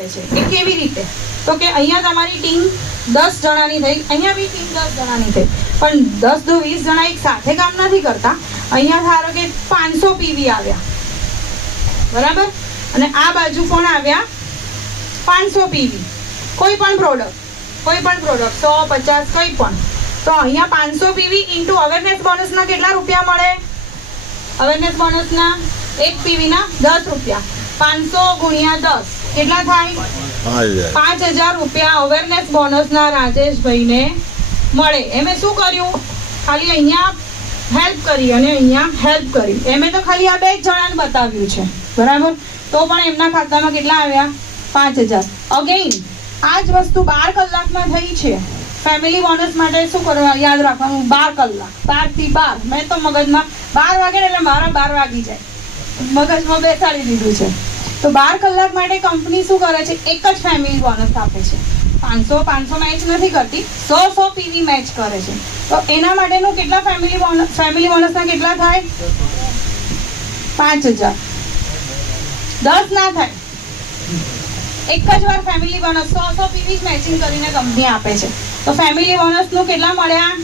એ કેવી રીતે? તો કે અહીંયા તમારી ટીમ 10 જણાની થઈ, અહીંયા બી ટીમ 10 જણાની થઈ, પણ 10 to 20 જણા એક સાથે કામ નથી કરતા. અહીંયા ધારો કે 500 પીવી આવ્યા, બરાબર, અને આ બાજુ પણ આવ્યા 500 પીવી, કોઈ પણ પ્રોડક્ટ 100, 50, કંઈ પણ. તો અહીંયા 500 પીવી ઇન્ટુ અવેરનેસ બોનસના કેટલા રૂપિયા મળે? અવેરનેસ બોનસના એક પીવીના 10 રૂપિયા, 500 ગુણ્યા 10 કેટલા થાય? 5000 રૂપિયા અવેરનેસ બોનસના રાજેશભાઈને મળે. એમે શું કર્યું? ખાલી અહીંયા હેલ્પ કરી અને અહીંયા હેલ્પ કરી. એમે તો ખાલી આ 2 જણાને બતાવ્યું છે, બરાબર, તો પણ એમના ખાતામાં કેટલા આવ્યા? 5000. અગેઇન આ જ વસ્તુ 12 કલાકમાં થઈ છે. ફેમિલી બોનસ માટે શું કરવા યાદ રાખવાનું? 12 કલાક, 12 થી 12. મેં તો મગજમાં 12 વાગે એટલે મારા 12 વાગી જાય, મગજમાં બેસાડી દીધું છે. તો 12 કલાક માટે કંપની શું કરે છે? એક જ ફેમિલી બોનસ આપે છે. 500 મેચ નથી કરતી, 100 પીવી મેચ કરે છે. તો એના માટેનું કેટલા ફેમિલી બોનસના કેટલા થાય? 5000. 10 ના થાય, એક જ વાર ફેમિલી બોનસ 100 પીવી મેચિંગ કરીને કંપની આપે છે. તો ફેમિલી બોનસનું કેટલા મળ્યા?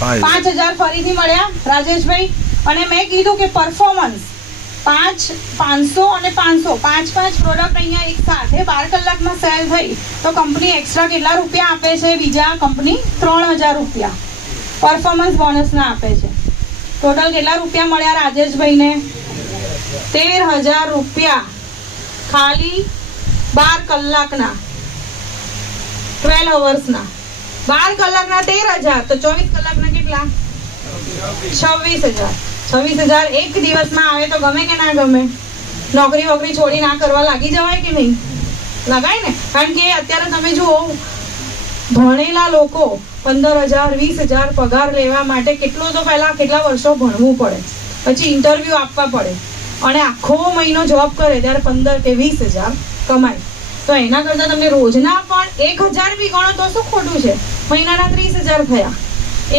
5000 ફરીથી મળ્યા રાજેશભાઈ. અને મેં કીધું કે પરફોર્મન્સ 500 અને 500, 5 પ્રોડક્ટ અહીંયા એક સાથે 12 કલાકમાં સેલ થઈ તો કંપની એક્સ્ટ્રા કેટલા રૂપિયા આપે છે? બીજા કંપની 3000 રૂપિયા પરફોર્મન્સ બોનસના આપે છે. ટોટલ કેટલા રૂપિયા મળ્યા રાજેશભાઈને? 13000 રૂપિયા ખાલી 12 કલાકના, 12 અવર્સના. 12 કલાકના 13000, તો 24 કલાકના કેટલા? 26000. 26000 એક દિવસમાં આવે તો ગમે કે ના ગમે? નોકરી વોકરી છોડી ના કરવા લાગી જવાય કે નહીં? લગાય ને. કારણ કે અત્યારે તમે જુઓ, ભણેલા લોકો 15000, 20000 પગાર લેવા માટે કેટલા વર્ષો ભણવું પડે, પછી ઇન્ટરવ્યુ આપવા પડે, અને આખો મહિનો જોબ કરે ત્યારે 15 કે 20000 કમાય. તો એના કરતાં તમે રોજના પણ 1000 બી ગણો તો શું ખોટું છે? મહિનાના 30000 થયા.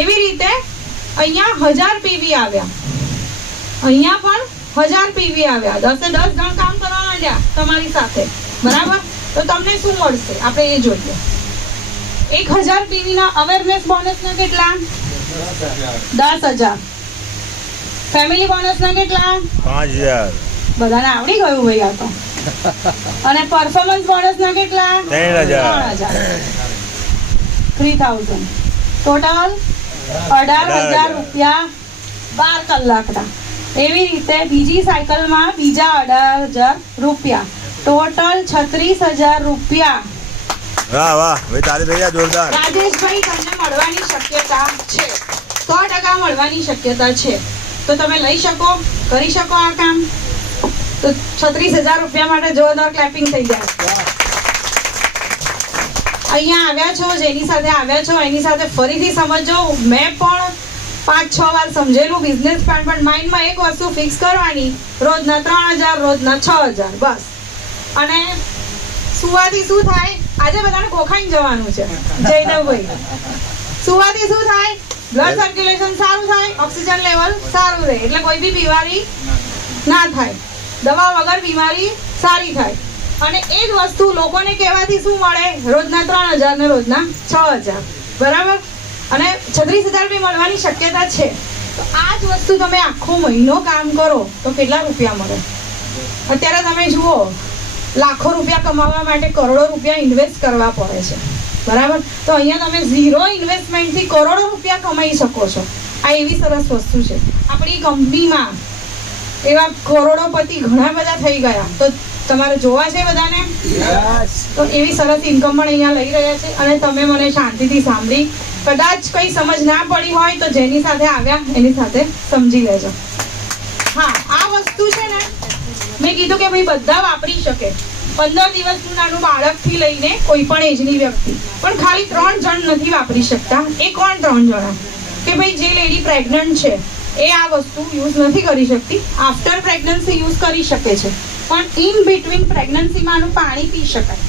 એવી રીતે અહીંયા 1000 પીવી આવ્યા, અહીંયા પણ 1000 પીવી આવ્યા. 10 જણ કામ કરવા માંડ્યા તમારી સાથે, બરાબર. તો તમને શું મળશે આપણે એ જોઈએ. 1000 પીવીના અવેરનેસ બોનસના કેટલા? 10000. ફેમિલી બોનસના કેટલા? 5000. બધાને આવડી ગયું ભાઈ આ તો. અને પરફોર્મન્સ બોનસના કેટલા? 3000. 3000. ટોટલ 18000 રૂપિયા 12 કલાકના. એવી રીતે બીજી સાયકલમાં બીજા 18000 રૂપિયા, ટોટલ 36000 રૂપિયા. વાહ વાહ ભાઈ, તારી ભૈયા જોરદાર. રાજેશભાઈ તમને મળવાની શક્યતા છે, 100% મળવાની શક્યતા છે. તો તમે લઈ શકો, કરી શકો આ કામ. તો 36000 રૂપિયા માટે જોરદાર ક્લેપિંગ થઈ જાય. અહીંયા આવ્યા છો, જેની સાથે આવ્યા છો એની સાથે ફરીથી સમજો. મેં પણ 5-6 વાર સમજેલું બિઝનેસ પ્લાન, પણ માઇન્ડમાં એક વસ્તુ ફિક્સ કરવાની, રોજના 3000, રોજના 6000, બસ. અને સુવાથી શું થાય? આજે બધાને કોખાઈને જવાનું છે જયદેવભાઈ. સુવાથી શું થાય? બ્લડ સર્ક્યુલેશન સારું થાય, ઓક્સિજન લેવલ સારું રહે, એટલે કોઈ બી બીમારી ના થાય, દવા વગર બીમારી સારી થાય. અને એ જ વસ્તુ લોકોને કહેવાથી શું મળે? રોજના 3000 ને રોજના 6000, બરાબર. અને 36000 બી મળવાની શક્યતા છે. તો આ જ વસ્તુ તમે આખો મહિનો કામ કરો તો કેટલા રૂપિયા મળે? અત્યારે તમે જુઓ, લાખો રૂપિયા કમાવા માટે કરોડો રૂપિયા ઇન્વેસ્ટ કરવા પડે છે, બરાબર. તો અહીંયા તમે 0 ઇન્વેસ્ટમેન્ટથી કરોડો રૂપિયા કમાઈ શકો છો. આ એવી સરસ વસ્તુ છે. આપણી કંપનીમાં એવા કરોડોપતિ ઘણા બધા થઈ ગયા. તો તમારે જોવા છે બધાને? તો એવી સરસ ઇન્કમ પણ અહીંયા લઈ રહ્યા છે. અને તમે મને શાંતિથી સાંભળી, કદાચ કંઈ સમજ ના પડી હોય તો જેની સાથે આવ્યા એની સાથે સમજી લેજો. હા, આ વસ્તુ છે ને, મેં કીધું કે ભાઈ બધા વાપરી શકે. 15 દિવસનું નાનું બાળકથી લઈને કોઈ પણ એજની વ્યક્તિ, પણ ખાલી 3 જણ નથી વાપરી શકતા. એ કોણ 3 જણા? કે ભાઈ જે લેડી પ્રેગ્નન્ટ છે એ આ વસ્તુ યુઝ નથી કરી શકતી. આફ્ટર પ્રેગ્નન્સી યુઝ કરી શકે છે, પણ ઇન બિટવીન પ્રેગ્નન્સીમાં આનું પાણી પી શકાય.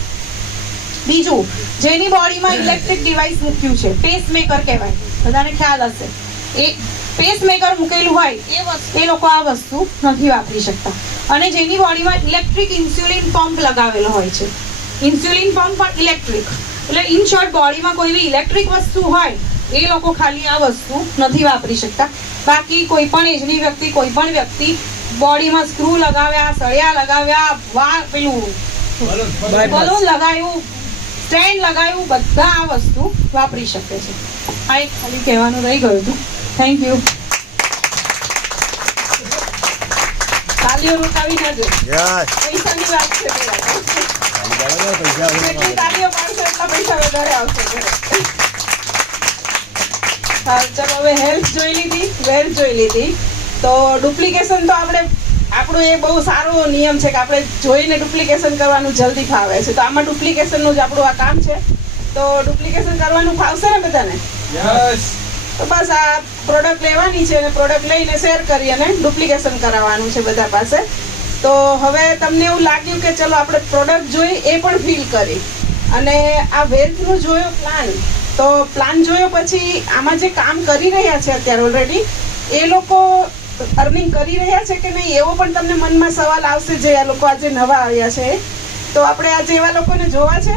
બીજું, જેની બોડીમાં ઇલેક્ટ્રિક ડિવાઇસ મૂક્યું છે, પેસમેકર કહેવાય, બધાને ખ્યાલ હશે. એ પેસમેકર મૂકેલું હોય એ લોકો આ વસ્તુ નથી વાપરી શકતા. અને જેની બોડીમાં ઇલેક્ટ્રિક ઇન્સ્યુલિન પંપ લગાવેલો હોય છે, ઇન્સ્યુલિન પંપ પણ ઇલેક્ટ્રિક, એટલે ઇન શોર્ટ બોડીમાં કોઈ બી ઇલેક્ટ્રિક વસ્તુ હોય એ લોકો ખાલી આ વસ્તુ નથી વાપરી શકતા. બાકી કોઈ પણ એજની વ્યક્તિ, કોઈ પણ વ્યક્તિ બોડીમાં સ્ક્રૂ લગાવ્યા, સળિયા લગાવ્યા, પેલું બલૂન લગાવ્યું, સ્ટેન્ડ લગાવ્યું, બધા આ વસ્તુ વાપરી શકે છે. આ એક ખાલી કહેવાનું રહી ગયું હતું. Thank you. તાલીઓ રોકાવી ન દો. પૈસાની વાત છે. જેટલી તાલીઓ પાડશો એટલા પૈસા વધારે આવશે. હા, ચલો હવે હેલ્થ જોઈ લીધી, વેલ્થ જોઈ લીધી. તો ડુપ્લિકેશન તો આપણું એ બહુ સારો નિયમ છે કે આપણે જોઈને ડુપ્લિકેશન કરવાનું જલ્દી ફાવે છે. તો આમાં ડુપ્લિકેશનનું જ આપણું આ કામ છે. તો ડુપ્લિકેશન કરવાનું ફાવશે ને બધાને? તો બસ આ પ્રોડક્ટ લેવાની છે અને પ્રોડક્ટ લઈને શેર કરી અને ડુપ્લિકેશન કરાવવાનું છે બધા પાસે. તો હવે તમને એવું લાગ્યું કે ચલો આપણે પ્રોડક્ટ જોઈ, એ પણ ફીલ કરી, અને આ વેલ્થનું જોયો પ્લાન. તો પ્લાન જોયો પછી આમાં જે કામ કરી રહ્યા છે અત્યારે ઓલરેડી, એ લોકો અર્નિંગ કરી રહ્યા છે કે નહીં એવો પણ તમને મનમાં સવાલ આવશે. જે આ લોકો આજે નવા આવ્યા છે, તો આપણે આજે એવા લોકોને જોવા છે.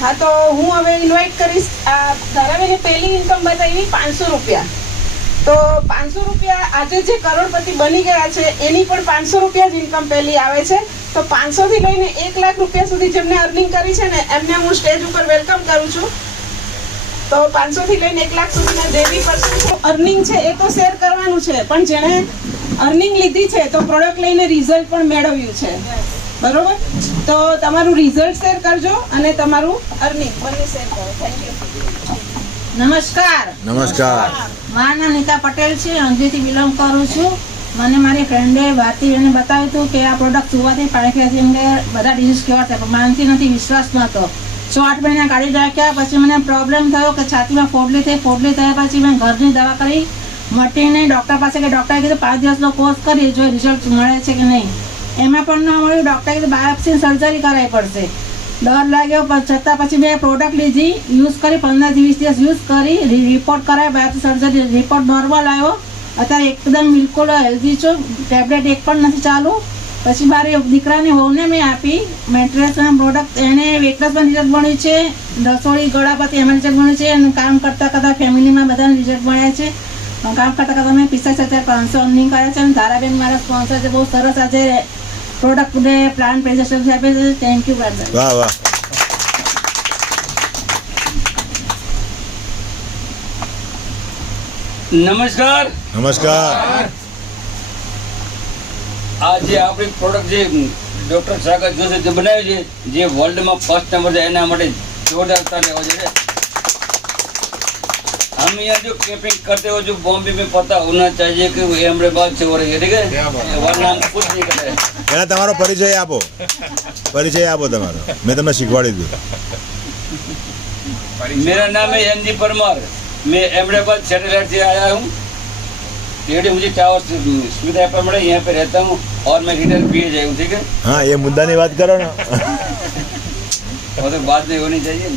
હા, તો હું હવે ઇન્વાઇટ કરીશ. આ ધારાબેને પહેલી ઇન્કમ બતાવી 500 રૂપિયા. તો 500 રૂપિયા આજે જે કરોડપતિ બની ગયા છે એની પણ 500 રૂપિયા જ ઇન્કમ પહેલી આવે છે. તો 500 થી લઈને 1 લાખ રૂપિયા સુધી જેમને અર્નિંગ કરી છે ને એમને હું સ્ટેજ ઉપર વેલકમ કરું છું. તો 500 થી લઈને 1 લાખ સુધીના જે બી પર્સન અર્નિંગ છે એ તો શેર કરવાનું છે, પણ જેણે અર્નિંગ લીધી છે તો પ્રોડક્ટ લઈને રિઝલ્ટ પણ મેળવ્યું છે, બરોબર? તો તમારું રિઝલ્ટ શેર કરજો અને તમારું અર્નિંગ બંને શેર કરો. Thank you. નમસ્કાર. નમસ્કાર. મારું નામ નીતા પટેલ છે, અંગેથી બિલોંગ કરું છું. મને મારી ફ્રેન્ડે ભારતીબેને બતાવ્યું હતું કે આ પ્રોડક્ટ સુવાથી પાણીથી અંગે બધા ડિઝીઝ કેવા થાય, પણ માનતી નથી, વિશ્વાસ નહોતો. 6-8 મહિના કાઢી રાખ્યા. પછી મને પ્રોબ્લેમ થયો કે છાતીમાં ફોડલી થઈ. ફોડલી થયા પછી મેં ઘરની દવા કરી, મટીને ડૉક્ટર પાસે કે ડૉક્ટરે કીધું 5 દિવસનો કોર્સ કરી જો રિઝલ્ટ મળે છે કે નહીં. એમાં પણ ન મળ્યું. ડૉક્ટરે કીધું બાયોપ્સી સર્જરી કરાવી પડશે. ડર લાગ્યો, પણ છતાં પછી મેં પ્રોડક્ટ લીધી, યુઝ કરી, 15 થી 20 દિવસ યુઝ કરી, રિપોર્ટ કરાવી, બાયોપ્સી સર્જરી રિપોર્ટ નોર્મલ આવ્યો. અત્યારે એકદમ બિલકુલ હેલ્ધી છું. ટેબ્લેટ એક પણ નથી ચાલુ. પછી મારી દીકરાની વહુને મેં આપી મેટ્રેસના પ્રોડક્ટ. એને વેટલેસ પણ રિઝલ્ટ મળ્યું છે, રસોડી ગળાપતિ એમાં રિઝલ્ટ મળ્યું છે, અને કામ કરતાં કરતાં ફેમિલીમાં બધાને રિઝલ્ટ મળ્યા છે. કામ કરતાં કરતાં મેં 85,500 અર્નિંગ કર્યા છે. અને ધારાબેન મારા સ્પોન્સર છે, બહુ સરસ આજે પ્રોડક્ટને પ્લાન પ્રેઝન્ટેશન આપે છે. Thank you very much. વાહ વાહ. નમસ્કાર. નમસ્કાર. આ જે આપણી પ્રોડક્ટ જે ડોક્ટર સાગર જોશે જે બનાવ્યું છે, જે વર્લ્ડમાં ફર્સ્ટ નંબર છે, એના માટે जोरदार तालियां हो जाए। हम यहाँ जो कैंपिंग करते हो जो बॉम्बे में पता होना चाहिए कि वो अहमदाबाद से हो रही है, ठीक है, वरना हम कुछ नहीं करते। પહેલા તમારો પરિચય આપો, પરિચय આપો તમારો, મેં તમને શીખવાડી દીધું। मेरा नाम है एनजी परमार, मैं अहमदाबाद सैटेलाइट से आया हूँ। रेडी मुझे टावर सुविधा पर मिले, यहाँ पे रहता हूँ और मैं रिटर्न PA हूँ, ठीक है। हाँ, ये मुद्दा ની વાત કરો ને। और तो बात नहीं होनी चाहिए,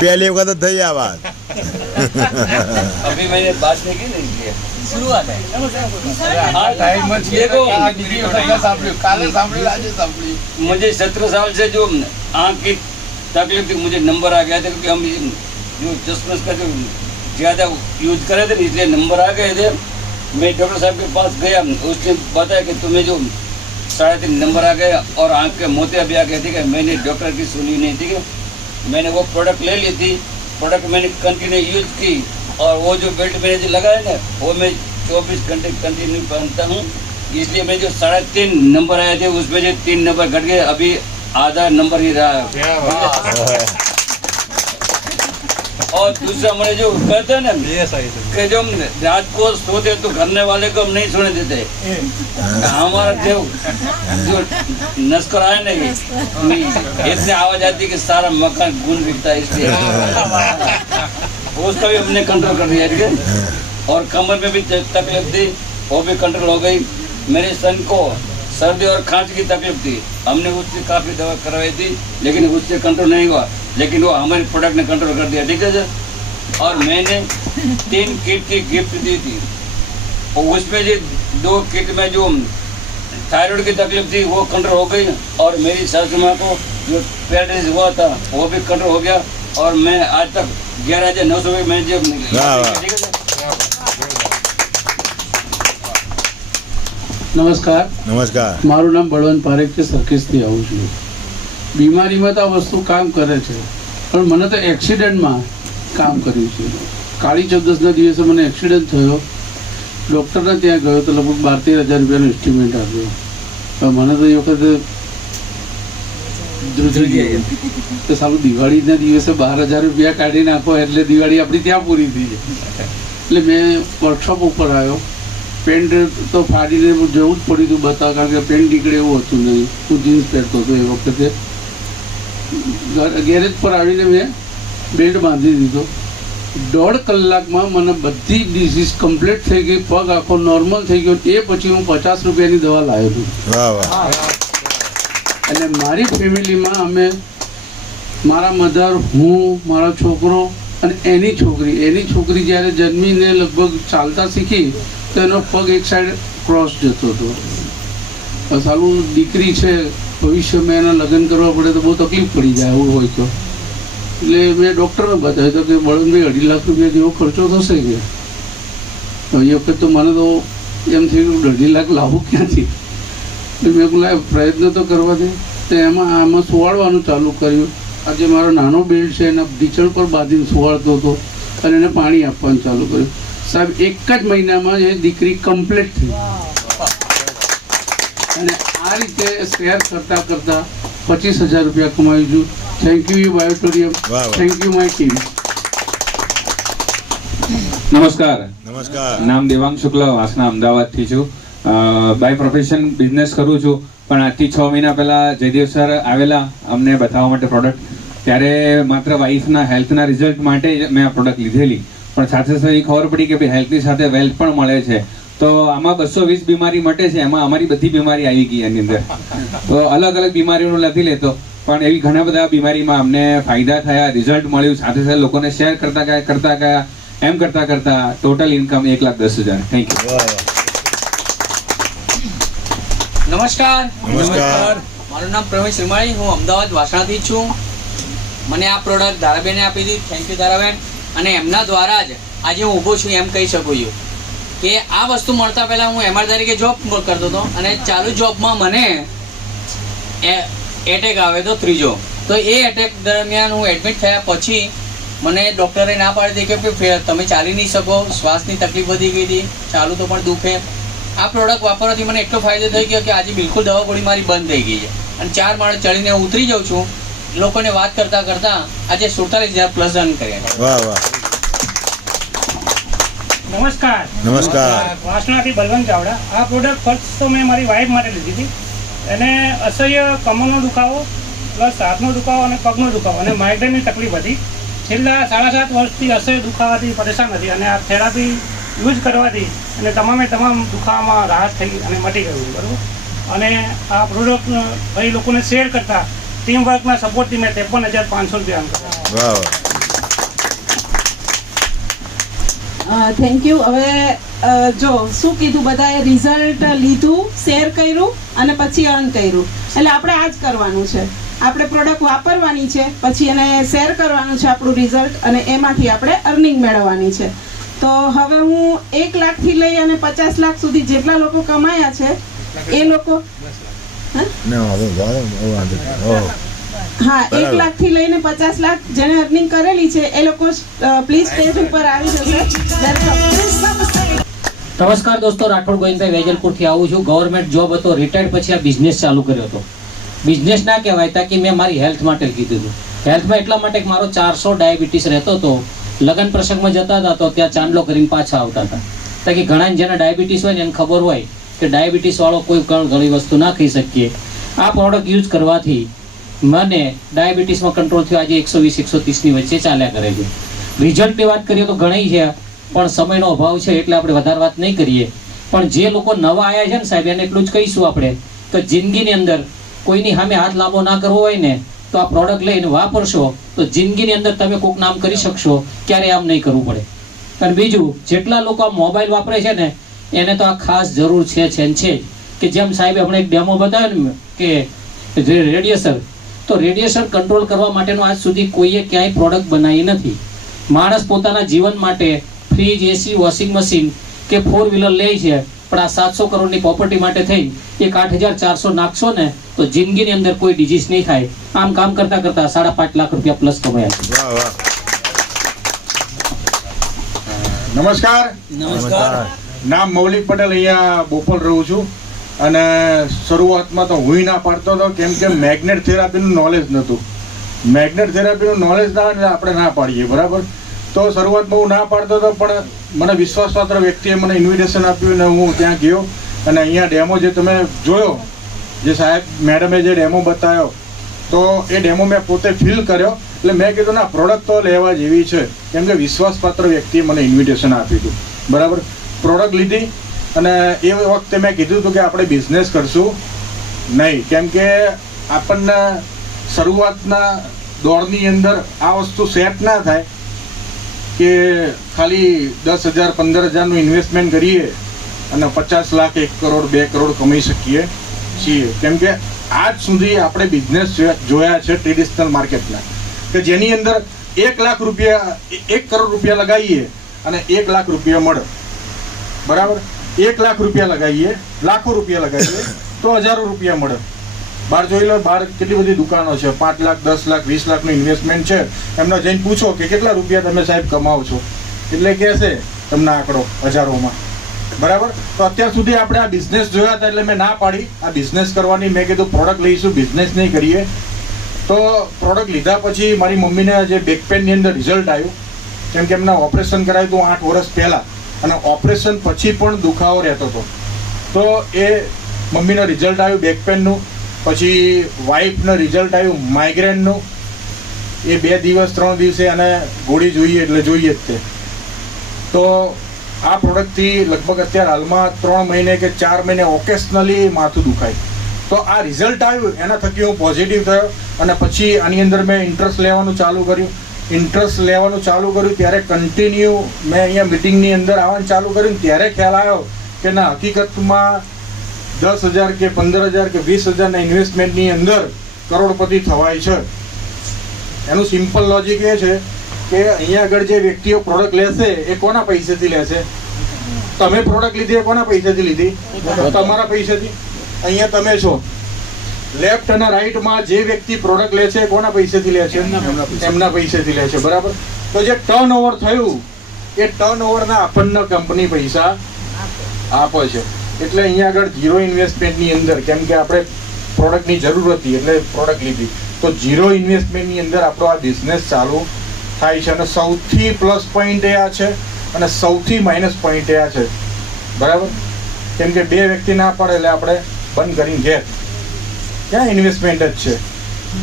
પહેલી વખત જ થઈ આ વાત। अभी मैंने बात नहीं की, नहीं किया, शुरुआत है। मुझे 17 साल से जो आँख की तकलीफ थी, मुझे नंबर आ गया था, क्योंकि हम जो चश्मे का जो ज़्यादा यूज करे थे इसलिए नंबर आ गए थे। मैं डॉक्टर साहब के पास गया, उसने बताया कि तुम्हें जो 3.5 नंबर आ गया और आँख के मोतिया भी आ गए, ठीक है। मैंने डॉक्टर की सुनी नहीं, ठीक है। मैंने वो प्रोडक्ट ले ली थी, प्रोडक्ट मैंने कंटिन्यू यूज की, और वो जो बेल्ट मैंने जो लगाया ना, वो मैं 24 घंटे कंटिन्यू पहनता हूँ। इसलिए मैं जो 3.5 नंबर आए थे उसमें जो 3 नंबर घट गए, अभी आधा नंबर ही रहा। और दूसरा मैंने जो कहते हैं ना कि जो हम रात को सोते तो घरने वाले को हम नहीं सोने देते, हमारा जो नस्कर आए ना, इतने आवाज आती कि सारा मकान गूंज बिकता है, इसलिए उसका भी हमने कंट्रोल कर दिया, ठीक है। और कमर में भी तकलीफ थी, वो भी कंट्रोल हो गई। मेरे सन को सर्दी और खांसी की तकलीफ थी, हमने उससे काफ़ी दवा करवाई थी, लेकिन उससे कंट्रोल नहीं हुआ, लेकिन वो हमारे प्रोडक्ट ने कंट्रोल कर दिया, ठीक है सर। और मैंने 3 किट की गिफ्ट दी थी और उसमें जो 2 किट में जो थायराइड की तकलीफ थी वो कंट्रोल हो गई और मेरी सासू माँ को जो पैरालिसिस हुआ था वो भी कंट्रोल हो गया और मैं आज तक 11,900 रुपये मैं जब वाह, वाह। નમસ્કાર, નમસ્કાર. મારું નામ બળવંત પારેખ છે, સરખેજથી આવું છું. બીમારીમાં તો આ વસ્તુ કામ કરે છે, પણ મને તો એક્સિડન્ટમાં કામ કર્યું છે. કાળી ચૌદસના દિવસે મને એક્સિડન્ટ થયો, ડૉક્ટરને ત્યાં ગયો તો લગભગ 12-13 હજાર રૂપિયાનો એસ્ટિમેટ આપ્યો. પણ મને તો એ વખતે ધ્રુજી ગયો તો સારું દિવાળીના દિવસે 12,000 રૂપિયા કાઢી નાખો એટલે દિવાળી આપણી ત્યાં પૂરી થઈ જાય. એટલે મેં વર્કશોપ ઉપર આવ્યો. પેન્ટ તો ફાડીને જવું જ પડ્યું હતું બતાવ, કારણ કે પેન્ટ નીકળે એવું હતું નહીં. હું જીન્સ પહેરતો હતો એ વખતે. ગેરેજ પર આવીને મેં બેલ્ટ બાંધી દીધો. 1.5 કલાકમાં મને બધી ડિઝીઝ કમ્પ્લીટ થઈ ગઈ, પગ આખો નોર્મલ થઈ ગયો. એ પછી હું 50 રૂપિયાની દવા લાવ્યો છું. વાહ, વાહ. અને મારી ફેમિલીમાં અમે, મારા મધર, હું, મારો છોકરો અને એની છોકરી જ્યારે જન્મીને લગભગ ચાલતા શીખી તો એનો પગ એક સાઈડ ક્રોસ જતો હતો. સાલું દીકરી છે, ભવિષ્યમાં એના લગ્ન કરવા પડે તો બહુ તકલીફ પડી જાય એવું હોય તો. એટલે મેં ડૉક્ટરને બતાવ્યું તો કે બળવંતભાઈ 2.5 લાખ રૂપિયા જેવો ખર્ચો થશે કે. તો એ વખત તો મને તો એમ થયું 2.5 લાખ લાવું ક્યાંથી. એટલે મેં કહ્યું પ્રયત્ન તો કરવા દે. તો આમાં સુવાડવાનું ચાલુ કર્યું. આજે મારો નાનો બેલ્ટ છે એના ઢીચણ પર બાંધીને સુવાડતો હતો અને એને પાણી આપવાનું ચાલુ કર્યું. સાહેબ, 1 જ મહિનામાં એ દીકરી કમ્પ્લીટ થઈ. અને આ રીતે શેર કરતાં 25,000 રૂપિયા કમાવી છું. થેન્ક યુ બાયોટોરિયમ, વાહ, વાહ. Thank you my team. નમસ્કાર, નમસ્કાર. નામ દેવાંગ શુક્લ, વાસના અમદાવાદથી છું. બાય પ્રોફેશન બિઝનેસ કરું છું, પણ આજથી 6 મહિના પહેલાં જયદેવ સર આવેલા અમને બતાવવા માટે પ્રોડક્ટ. ત્યારે માત્ર વાઈફના હેલ્થના રિઝલ્ટ માટે જ મેં આ પ્રોડક્ટ લીધેલી, પણ સાથે સાથે એ ખબર પડી કે ભાઈ હેલ્થની સાથે વેલ્થ પણ મળે છે. તો આમાં 220 બીમારી મટે છે, એમાં અમારી બધી બીમારી આવી ગઈ એની અંદર. તો અલગ અલગ બીમારીઓનું નથી લેતો, પણ એવી ઘણા બધા બીમારીમાં અમને ફાયદા થયા, રિઝલ્ટ મળ્યું, સાથે સાથે લોકોને શેર કરતા ગયા એમ કરતા ટોટલ ઇન્કમ 1,10,000. Thank you. વાહ, વાહ. નમસ્કાર, નમસ્કાર. મારું નામ પ્રવીણ શ્રીમાળી, હું અમદાવાદ વાસણાથી જ છું. મને આ પ્રોડક્ટ ધારાબેને આપી હતી. Thank you Dharaben. અને એમના દ્વારા જ આજે હું ઊભો છું એમ કહી શકું છું કે આ વસ્તુ મળતા પહેલાં હું એમઆર તરીકે જોબ કરતો હતો અને ચાલુ જોબમાં મને એટેક આવ્યો હતો 3જો. તો એ એટેક દરમિયાન હું એડમિટ થયા પછી મને ડૉક્ટરે ના પાડી હતી કે તમે ચાલી નહીં શકો, શ્વાસની તકલીફ વધી ગઈ હતી, ચાલુ તો પણ દુખે. આ પ્રોડક્ટ વાપરવાથી મને એટલો ફાયદો થઈ ગયો કે આજે બિલકુલ દવા ગોળી મારી બંધ થઈ ગઈ છે અને 4 માળ ચડીને ઉતરી જાઉં છું. લોકોને વાત કરતા આજે 47,000 પ્લસ રન કર્યા. વાહ, વાહ. નમસ્કાર, નમસ્કાર. વાસણાથી બલવંત ચાવડા. આ પ્રોડક્ટ ફર્સ્ટ તો મેં મારી વાઈફ માટે લીધી હતી. એને અસહ્ય કમરનો દુખાવો પ્લસ હાથનો દુખાવો અને પગનો દુખાવો અને માઇગ્રેનની તકલીફ હતી. છેલ્લા 7.5 વર્ષથી અસહ્ય દુખાવાથી પરેશાન હતી અને આ થેરાપી યુઝ કરવાથી અને તમામ દુખાવામાં રાહત થઈ અને મટી ગયું. બરાબર. અને આ પ્રોડક્ટ ભાઈ લોકોને શેર કરતા ટીમ વર્કના સપોર્ટથી મેં 53,500 રૂપિયા કર્યા. વાહ, વાહ. Thank you. હવે જો શું કીધું, બધાએ રિઝલ્ટ લીધું, શેર કર્યું અને પછી અર્ન કર્યું. એટલે આપણે આ જ કરવાનું છે. આપણે પ્રોડક્ટ વાપરવાની છે, પછી એને શેર કરવાનું છે આપણું રિઝલ્ટ, અને એમાંથી આપણે અર્નિંગ મેળવવાની છે. તો હવે હું 1 લાખથી લઈ અને 50 લાખ સુધી જેટલા લોકો કમાયા છે એ લોકો હા 1 લાખથી લઈને 50 લાખ જેને અર્નિંગ કરેલી છે એ લોકો પ્લીઝ સ્ટેજ ઉપર આવી જશે. નમસ્કાર દોસ્તો, રાઠોડ ગોવિંદભાઈ વેજલપુરથી આવું છું. ગવર્મેન્ટ જોબ હતો, રિટાયર્ડ પછી આ બિઝનેસ ચાલુ કર્યો હતો. બિઝનેસ ના કહેવાય, તાકી મેં મારી હેલ્થ માટે કીધું હતું. હેલ્થમાં એટલા માટે કે મારો 400 ડાયાબિટીસ રહેતો હતો. લગ્ન પ્રસંગમાં જતા હતા તો ત્યાં ચાંદલો કરીને પાછા આવતા હતા. તાકી ઘણા જેને ડાયાબિટીસ હોય ને એને ખબર હોય કે ડાયાબિટીસ વાળો કોઈ ઘણી વસ્તુ ના ખાઈ શકીએ. આ પ્રોડક્ટ યુઝ કરવાથી મને ડાયાબિટીસમાં કંટ્રોલ થયો. આજે 120-130ની વચ્ચે ચાલ્યા કરે છે. રિઝલ્ટની વાત કરીએ તો ઘણી છે, પણ સમયનો અભાવ છે એટલે આપણે વધારે વાત નહીં કરીએ. પણ જે લોકો નવા આવ્યા છે ને સાહેબ, એને એટલું જ કહીશું આપણે કે જિંદગીની અંદર કોઈની સામે હાથ લાંબો ના કરવો હોય ને તો આ પ્રોડક્ટ લઈને વાપરશો તો જિંદગીની અંદર તમે કોઈક નામ કરી શકશો. ક્યારે આમ નહીં કરવું પડે. અને બીજું જેટલા લોકો આ મોબાઈલ વાપરે છે ને એને તો આ ખાસ જરૂર છે જ કે જેમ સાહેબે હમણાં એક ડેમો બતાવ્યો ને કે રેડિયેશન, તો રેડિયેશન કંટ્રોલ કરવા માટેનો આજ સુધી કોઈએ ક્યાંય પ્રોડક્ટ બનાવી નથી. માણસ પોતાના જીવન માટે ફ્રીજ, એસી, વોશિંગ મશીન કે 4 વ્હીલર લે છે, પણ આ 700 કરોડની પ્રોપર્ટી માટે થઈ એક 8,400 નાખશો ને તો જિંદગીની અંદર કોઈ ડિઝીઝ નહીં થાય. આમ કામ કરતા કરતા 5.5 લાખ રૂપિયા પ્લસ કમાયા છે. વાહ વાહ. નમસ્કાર. નમસ્કાર. નામ મૌલિક પટેલ, અહીંયા બોપલ રહું છું. અને શરૂઆતમાં તો હું ના પાડતો હતો કેમ કે મેગ્નેટ થેરાપીનું નોલેજ નહોતું. મેગ્નેટ થેરાપીનું નોલેજ ના હોય એટલે આપણે ના પાડીએ, બરાબર. તો શરૂઆતમાં હું ના પાડતો હતો, પણ મને વિશ્વાસપાત્ર વ્યક્તિએ મને ઇન્વિટેશન આપ્યું અને હું ત્યાં ગયો. અને અહીંયા ડેમો જે તમે જોયો, જે સાહેબ મેડમે જે ડેમો બતાવ્યો, તો એ ડેમો મેં પોતે ફીલ કર્યો. એટલે મેં કીધું ના, પ્રોડક્ટ તો લેવા જેવી છે, કેમ કે વિશ્વાસપાત્ર વ્યક્તિએ મને ઇન્વિટેશન આપ્યું હતું, બરાબર. પ્રોડક્ટ લીધી અને એ વખતે મેં કીધું હતું કે આપણે બિઝનેસ કરશું નહીં, કેમ કે આપણને શરૂઆતના દોરની અંદર આ વસ્તુ સેટ ના થાય કે ખાલી 10,000 15,000નું ઇન્વેસ્ટમેન્ટ કરીએ અને 50 લાખ 1 કરોડ 2 કરોડ કમાઈ શકીએ છીએ. કેમ કે આજ સુધી આપણે બિઝનેસ જોયા છે ટ્રેડિશનલ માર્કેટના, કે જેની અંદર 1 લાખ રૂપિયા 1 કરોડ રૂપિયા લગાવીએ અને 1 લાખ રૂપિયા મળે, બરાબર. 1 લાખ રૂપિયા લગાવીએ, લાખો રૂપિયા લગાવીએ તો હજારો રૂપિયા મળે. બહાર જોઈ લો, બહાર કેટલી બધી દુકાનો છે, 5 લાખ 10 લાખ 20 લાખનું ઇન્વેસ્ટમેન્ટ છે. એમને જઈને પૂછો કે કેટલા રૂપિયા તમે સાહેબ કમાવો છો, એટલે કહેશે તમને આંકડો હજારોમાં, બરાબર. તો અત્યાર સુધી આપણે આ બિઝનેસ જોયા હતા એટલે મેં ના પાડી આ બિઝનેસ કરવાની. મેં કીધું પ્રોડક્ટ લઈશું, બિઝનેસ નહીં કરીએ. તો પ્રોડક્ટ લીધા પછી મારી મમ્મીને જે બેક પેનની અંદર રિઝલ્ટ આવ્યું, કેમ કે એમને ઓપરેશન કરાવ્યું હતું 8 વર્ષ પહેલાં, અને ઓપરેશન પછી પણ દુખાવો રહેતો હતો. તો એ મમ્મીને રિઝલ્ટ આવ્યું બેક પેનનું, પછી વાઈફને રિઝલ્ટ આવ્યું માઇગ્રેનનું. એ 2 દિવસ 3 દિવસે અને ગોળી જોઈએ એટલે જોઈએ જ તે. તો આ પ્રોડક્ટથી લગભગ અત્યારે હાલમાં 3 મહિને કે 4 મહિને ઓકેશનલી માથું દુખાય. તો આ રિઝલ્ટ આવ્યું એના થકી હું પોઝિટિવ થયો, અને પછી આની અંદર મેં ઇન્ટરેસ્ટ લેવાનું ચાલુ કર્યું. ત્યારે કન્ટિન્યુ મેં અહીંયા મિટિંગની અંદર આવવાનું ચાલુ કર્યું. ત્યારે ખ્યાલ આવ્યો કે ના, હકીકતમાં 10,000 કે 15,000 કે 20,000ના ઇન્વેસ્ટમેન્ટની અંદર કરોડપતિ થવાય છે. એનું સિમ્પલ લોજિક એ છે કે અહીંયા આગળ જે વ્યક્તિઓ પ્રોડક્ટ લેશે એ કોના પૈસેથી લેશે? તમે પ્રોડક્ટ લીધી એ કોના પૈસેથી લીધી? તમારા પૈસેથી. અહીંયા તમે છો, લેફ્ટ અને રાઈટમાં જે વ્યક્તિ પ્રોડક્ટ લે છે કોના પૈસેથી લે છે? એમના પૈસેથી લે છે, બરાબર. તો જે ટર્ન ઓવર થયું એ ટર્ન ઓવરના આપણને કંપની પૈસા આપે છે. એટલે અહીંયા આગળ ઝીરો ઇન્વેસ્ટમેન્ટની અંદર, કેમ કે આપણે પ્રોડક્ટની જરૂર હતી એટલે પ્રોડક્ટ લીધી, તો ઝીરો ઇન્વેસ્ટમેન્ટની અંદર આપણો આ બિઝનેસ ચાલુ થાય છે. અને સૌથી પ્લસ પોઈન્ટ એ આ છે અને સૌથી માઇનસ પોઈન્ટ એ આ છે, બરાબર. કેમ કે 2 વ્યક્તિ ના પાડે એટલે આપણે બંધ કરીને ઘેર, ક્યાં ઇન્વેસ્ટમેન્ટ જ છે.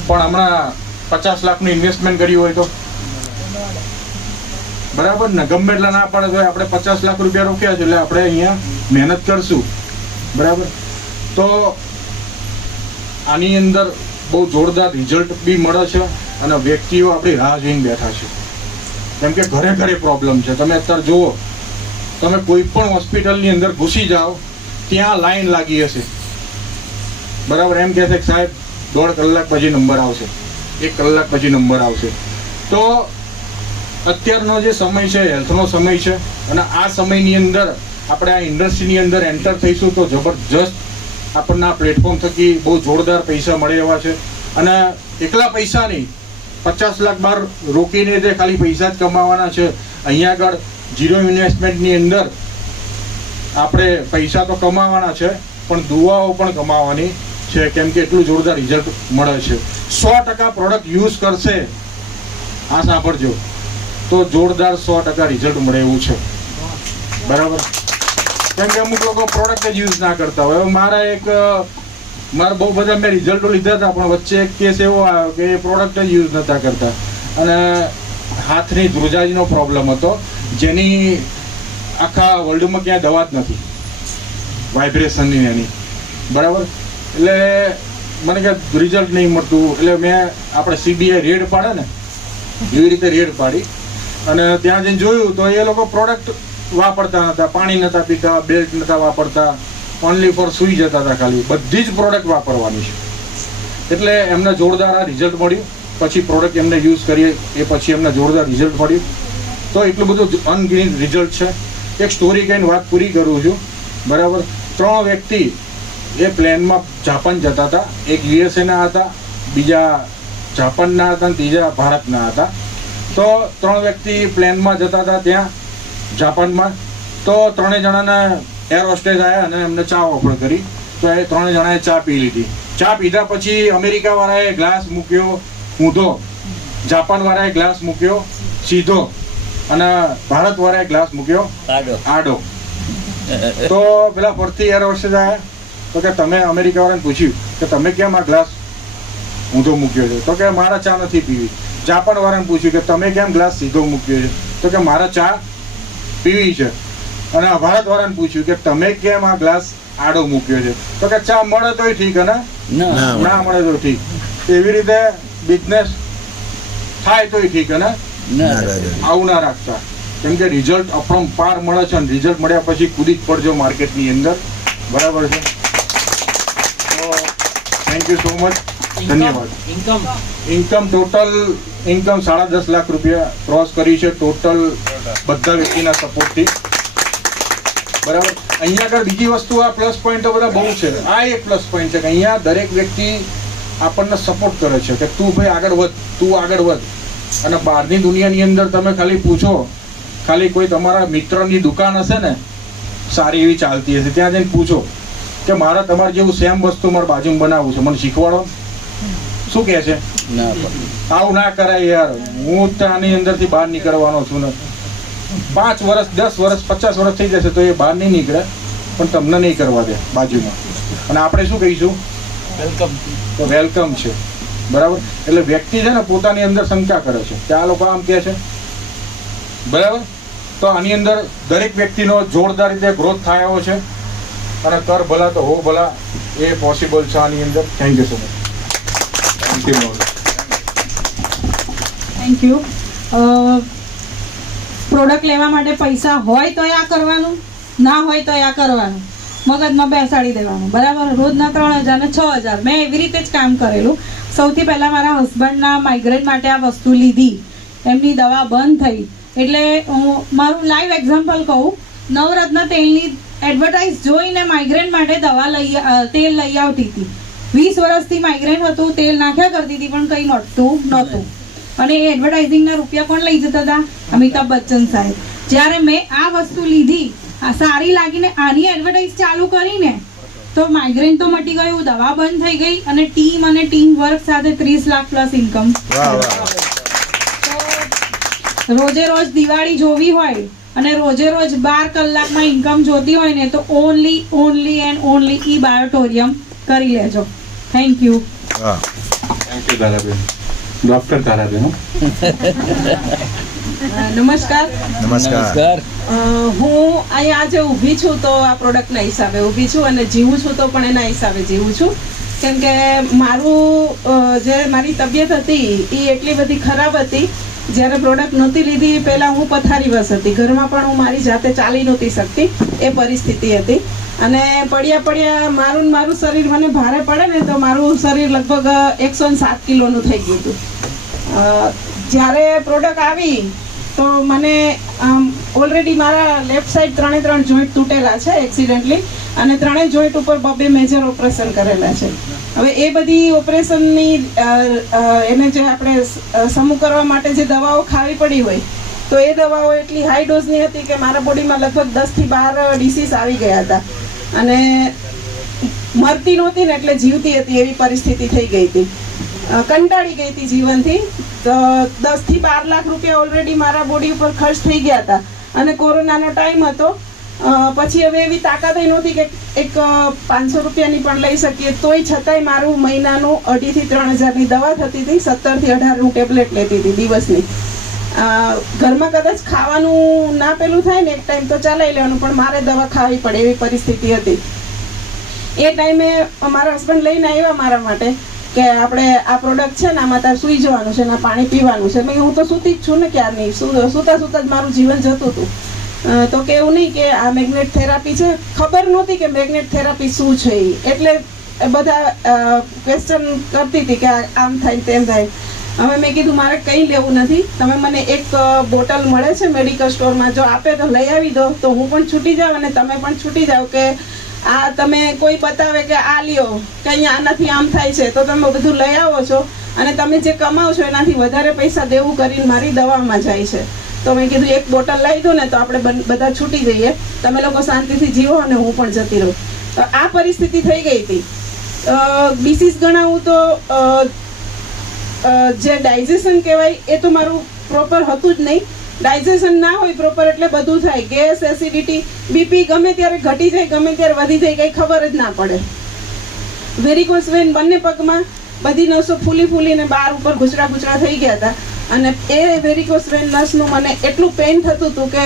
પણ હમણાં 50 લાખનું ઇન્વેસ્ટમેન્ટ કર્યું હોય તો, બરાબર ને, ગમે એટલા ના પાડે તો આપણે 50 લાખ રૂપિયા રોક્યા છે એટલે આપણે અહીંયા મહેનત કરશું, બરાબર. તો આની અંદર બહુ જોરદાર રિઝલ્ટ બી મળે છે અને વ્યક્તિઓ આપણી રાહ જોઈને બેઠા છે. કેમ કે ઘરે ઘરે પ્રોબ્લેમ છે. તમે અત્યારે જુઓ, તમે કોઈ પણ હોસ્પિટલની અંદર ઘૂસી જાઓ ત્યાં લાઈન લાગી હશે, બરાબર. એમ કહે છે કે સાહેબ 1.5 કલાક પછી નંબર આવશે, 1 કલાક પછી નંબર આવશે. તો અત્યારનો જે સમય છે હેલ્થનો સમય છે, અને આ સમયની અંદર આપણે આ ઇન્ડસ્ટ્રીની અંદર એન્ટર થઈશું તો જબરજસ્ત આપણને આ પ્લેટફોર્મ થકી બહુ જોરદાર પૈસા મળે એવા છે. અને એકલા પૈસા નહીં, 50 લાખ બહાર રોકીને તે ખાલી પૈસા જ કમાવાના છે. અહીંયા આગળ ઝીરો ઇન્વેસ્ટમેન્ટની અંદર આપણે પૈસા તો કમાવાના છે, પણ દુઆઓ પણ કમાવાની છે. કેમ કે એટલું જોરદાર રિઝલ્ટ મળે છે. 100% પ્રોડક્ટ યુઝ કરશે, આ સાંભળજો, તો જોરદાર 100% રિઝલ્ટ મળે એવું છે, બરાબર. કેમ કે અમુક લોકો પ્રોડક્ટ જ યુઝ ના કરતા હોય. મારા બહુ બધા મેં રિઝલ્ટો લીધા હતા, પણ વચ્ચે એક કેસ એવો આવ્યો કે એ પ્રોડક્ટ જ યુઝ નહોતા કરતા અને હાથની ધ્રુજારીનો પ્રોબ્લેમ હતો, જેની આખા વર્લ્ડમાં ક્યાંય દવા જ નથી, વાઇબ્રેશનની એની, બરાબર. એટલે મને કે રિઝલ્ટ નહીં મળતું, એટલે મેં આપણે CBI રેડ પાડે ને એવી રીતે રેડ પાડી અને ત્યાં જઈને જોયું તો એ લોકો પ્રોડક્ટ વાપરતા નહોતા, પાણી નહોતા પીતા, બેલ્ટ નહોતા વાપરતા, ઓનલી ફોર સૂઈ જતા હતા ખાલી. બધી જ પ્રોડક્ટ વાપરવાની છે. એટલે એમને જોરદાર આ રિઝલ્ટ મળ્યું. પછી પ્રોડક્ટ એમને યુઝ કરીએ એ પછી એમને જોરદાર રિઝલ્ટ મળ્યું. તો એટલું બધું અનગિનિત રિઝલ્ટ છે. એક સ્ટોરી કહીને વાત પૂરી કરું છું, બરાબર. 3 વ્યક્તિ એ પ્લેનમાં જાપાન જતા હતા. એક યુએસએના હતા, બીજા જાપાનના હતા અને ત્રીજા ભારતના હતા. તો 3 વ્યક્તિ પ્લેનમાં જતા હતા ત્યાં જાપાનમાં. તો 3 જણાને એર હોસ્ટેસ આવ્યા અને એમને ચા ઓફર કરી. તો એ 3 જણાએ ચા પી લીધી. ચા પીધા પછી અમેરિકાવાળાએ ગ્લાસ મૂક્યો ઊંધો, જાપાનવાળાએ ગ્લાસ મૂક્યો સીધો અને ભારતવાળાએ ગ્લાસ મૂક્યો આડો. તો પેલા ફરતી એર હોસ્ટેસ આવ્યા તો કે તમે અમેરિકાવાળાને પૂછ્યું કે તમે કેમ આ ગ્લાસ ઊંધો મૂક્યો છે? તો કે મારા ચા નથી પીવી. જાપાનવાળાને પૂછ્યું કે તમે કેમ ગ્લાસ સીધો મૂક્યો છે? તો કે મારા ચા પીવી છે. અને ભારતવાળાને પૂછ્યું કે તમે કેમ આ ગ્લાસ આડો મૂક્યો છે? તો કે ચા મળે તોય ઠીક અને ના મળે તો ઠીક. એવી રીતે બિઝનેસ થાય તોય ઠીક અને આવું ના રાખતા, કેમ કે રિઝલ્ટ અપરંપાર મળે છે અને રિઝલ્ટ મળ્યા પછી કૂદી જ પડજો માર્કેટની અંદર, બરાબર છે. તો થેન્ક યુ સો મચ, ધન્યવાદ. ઇન્કમ ટોટલ ઇન્કમ 10.5 લાખ રૂપિયા ક્રોસ કરી છે ટોટલ બધા વ્યક્તિના સપોર્ટથી, બરાબર. અહીંયા આગળ બીજી વસ્તુ, આ પ્લસ પોઈન્ટ તો બધા બહુ છે. આ એક પ્લસ પોઈન્ટ છે કે અહીંયા દરેક વ્યક્તિ આપણને સપોર્ટ કરે છે કે તું ભાઈ આગળ વધ, તું આગળ વધ. અને બહારની દુનિયાની અંદર તમે ખાલી પૂછો, ખાલી કોઈ તમારા મિત્રની દુકાન હશે ને સારી એવી ચાલતી હશે, ત્યાં જઈને પૂછો કે મારે તમારે જેવું સેમ વસ્તુ મારે બાજુમાં બનાવવું છે, મને શીખવાડો. શું કહે છે? આવું ના કરાય યાર, હું ત્યાંની અંદરથી બહાર નીકળવાનો છું ને. 5 વર્ષ 10 વર્ષ 50 વર્ષ થઈ જશે તો એ બહાર નહીં નીકળે, પણ તમને નહીં કરવા દે બાજુમાં. અને આપણે શું કહીશું? વેલકમ. તો વેલકમ છે, બરાબર. એટલે વ્યક્તિ છે ને પોતાની અંદર શંકા કરે છે કે આ લોકો આમ કહે છે, બરાબર. તો આની અંદર દરેક વ્યક્તિનો જોરદાર રીતે ગ્રોથ થયો છે અને કર ભલા તો હો ભલા એ પોસિબલ છે આની અંદર. Thank you so much. Thank you. Thank you. Product લેવા માટે પૈસા હોય તો આ કરવાનું, ના હોય તો આ કરવાનું, મગજમાં બેસાડી દેવાનું, બરાબર. રોજના 3,000 ને 6,000 મેં એવી રીતે જ કામ કરેલું. સૌથી પહેલાં મારા હસબન્ડના માઇગ્રેન માટે આ વસ્તુ લીધી, એમની દવા બંધ થઈ. એટલે હું મારું લાઈવ એક્ઝામ્પલ કહું, નવરત્ન તેલની એડવર્ટાઇઝ જોઈને માઇગ્રેન માટે તેલ લઈ આવતી હતી. 20 વર્ષથી માઇગ્રેન હતું, તેલ નાખ્યા કરતી હતી પણ કંઈ મળતું નહોતું. અને એ એડવર્ટાઇઝિંગના રૂપિયા કોણ લઈ જતા હતા? અમિતાભ બચ્ચન સાહેબ. જ્યારે મેં આ વસ્તુ લીધી, આ સારી લાગીને આની એડવર્ટાઇઝ ચાલુ કરીને તો માઇગ્રેન તો મટી ગયું, દવા બંધ થઈ ગઈ અને ટીમ વર્ક સાથે 30 લાખ પ્લસ ઇન્કમ. રોજે રોજ દિવાળી જોવી હોય અને રોજે રોજ 12 કલાકમાં ઇન્કમ જોતી હોય ને તો ઓનલી એન્ડ ઓનલી ઈ બાયોટોરિયમ કરી લેજો. Thank you. Thank you Dadaben. Doctor Taraben. નમસ્કાર. નમસ્કાર. હું અહીંયા આજે ઊભી છું તો આ પ્રોડક્ટના હિસાબે ઊભી છું અને જીવું છું તો પણ એના હિસાબે જીવું છું. કેમ કે મારી તબિયત હતી એ એટલી બધી ખરાબ હતી. જ્યારે પ્રોડક્ટ નહોતી લીધી પહેલાં હું પથારીવશ હતી, ઘરમાં પણ હું મારી જાતે ચાલી નહોતી શકતી, એ પરિસ્થિતિ હતી. અને પડ્યા મારું શરીર મને ભારે પડે ને તો મારું શરીર લગભગ 107 કિલોનું થઈ ગયું હતું. જ્યારે પ્રોડક્ટ આવી તો મને ઓલરેડી મારા લેફ્ટ સાઈડ 3 જોઈન્ટ તૂટેલા છે એક્સિડન્ટલી, અને 3 જોઈન્ટ ઉપર 2 મેજર ઓપરેશન કરેલા છે. હવે એ બધી ઓપરેશનની એને જે આપણે સમૂહ કરવા માટે જે દવાઓ ખાવી પડી હોય તો એ દવાઓ એટલી હાઈ ડોઝની હતી કે મારા બોડીમાં લગભગ 10 થી 12 ડિસીઝ આવી ગયા હતા અને મરતી નહોતી ને એટલે જીવતી હતી એવી પરિસ્થિતિ થઈ ગઈ હતી. કંટાળી ગઈ હતી જીવનથી. તો 10 થી 12 લાખ રૂપિયા ઓલરેડી મારા બોડી ઉપર ખર્ચ થઈ ગયા હતા અને કોરોનાનો ટાઈમ હતો. પછી હવે એવી તાકાત નહોતી કે એક 500 રૂપિયાની પણ લઈ શકીએ, તોય છતાંય મારું મહિનાનું 2,500 થી 3,000ની દવા થતી હતી. 17 થી 18 ટેબ્લેટ લેતી હતી દિવસની. ઘરમાં કદાચ ખાવાનું ના પેલું થાય ને એક ટાઈમ તો ચલાવી લેવાનું, પણ મારે દવા ખાવી પડે એવી પરિસ્થિતિ હતી. એ ટાઈમે મારા હસબન્ડ લઈને આવ્યા મારા માટે કે આપણે આ પ્રોડક્ટ છે ને આમાં તારે સૂઈ જવાનું છે ને પાણી પીવાનું છે. મેં હું તો સૂતી જ છું ને ક્યારની, સૂતા જ મારું જીવન જતું હતું. તો કે એવું નહીં કે આ મેગ્નેટ થેરાપી છે, ખબર નહોતી કે મેગ્નેટ થેરાપી શું છે ઈ. એટલે બધા ક્વેશ્ચન કરતી હતી કે આમ થાય તેમ થાય. હવે મેં કીધું મારે કંઈ લેવું નથી, તમે મને એક બોટલ મળે છે મેડિકલ સ્ટોરમાં, જો આપે તો લઈ આવી દો તો હું પણ છૂટી જાઉં અને તમે પણ છૂટી જાઓ. કે આ તમે કોઈ બતાવે કે આ લ્યો કે અહીંયા આનાથી આમ થાય છે તો તમે બધું લઈ આવો છો અને તમે જે કમાવો છો એનાથી વધારે પૈસા દેવું કરીને મારી દવામાં જાય છે. તો મેં કીધું એક બોટલ લઈ દઉં ને તો આપણે બધા છૂટી જઈએ, તમે લોકો શાંતિથી જીવો અને હું પણ જતી રહું. તો આ પરિસ્થિતિ થઈ ગઈ હતી. ડિસીઝ ગણાવું તો જે ડાયજેશન કહેવાય એ તો મારું પ્રોપર હતું જ નહીં. ડાયજેશન ના હોય પ્રોપર એટલે બધું થાય, ગેસ, એસિડિટી, બીપી ગમે ત્યારે ઘટી જાય, ગમે ત્યારે વધી જાય, કંઈ ખબર જ ના પડે. વેરિકોસ વેન બંને પગમાં બધી નસો ફૂલીને બહાર ઉપર ગુચરા થઈ ગયા હતા. અને એ વેરિકોસ વેન નસનું મને એટલું પેઇન થતું હતું કે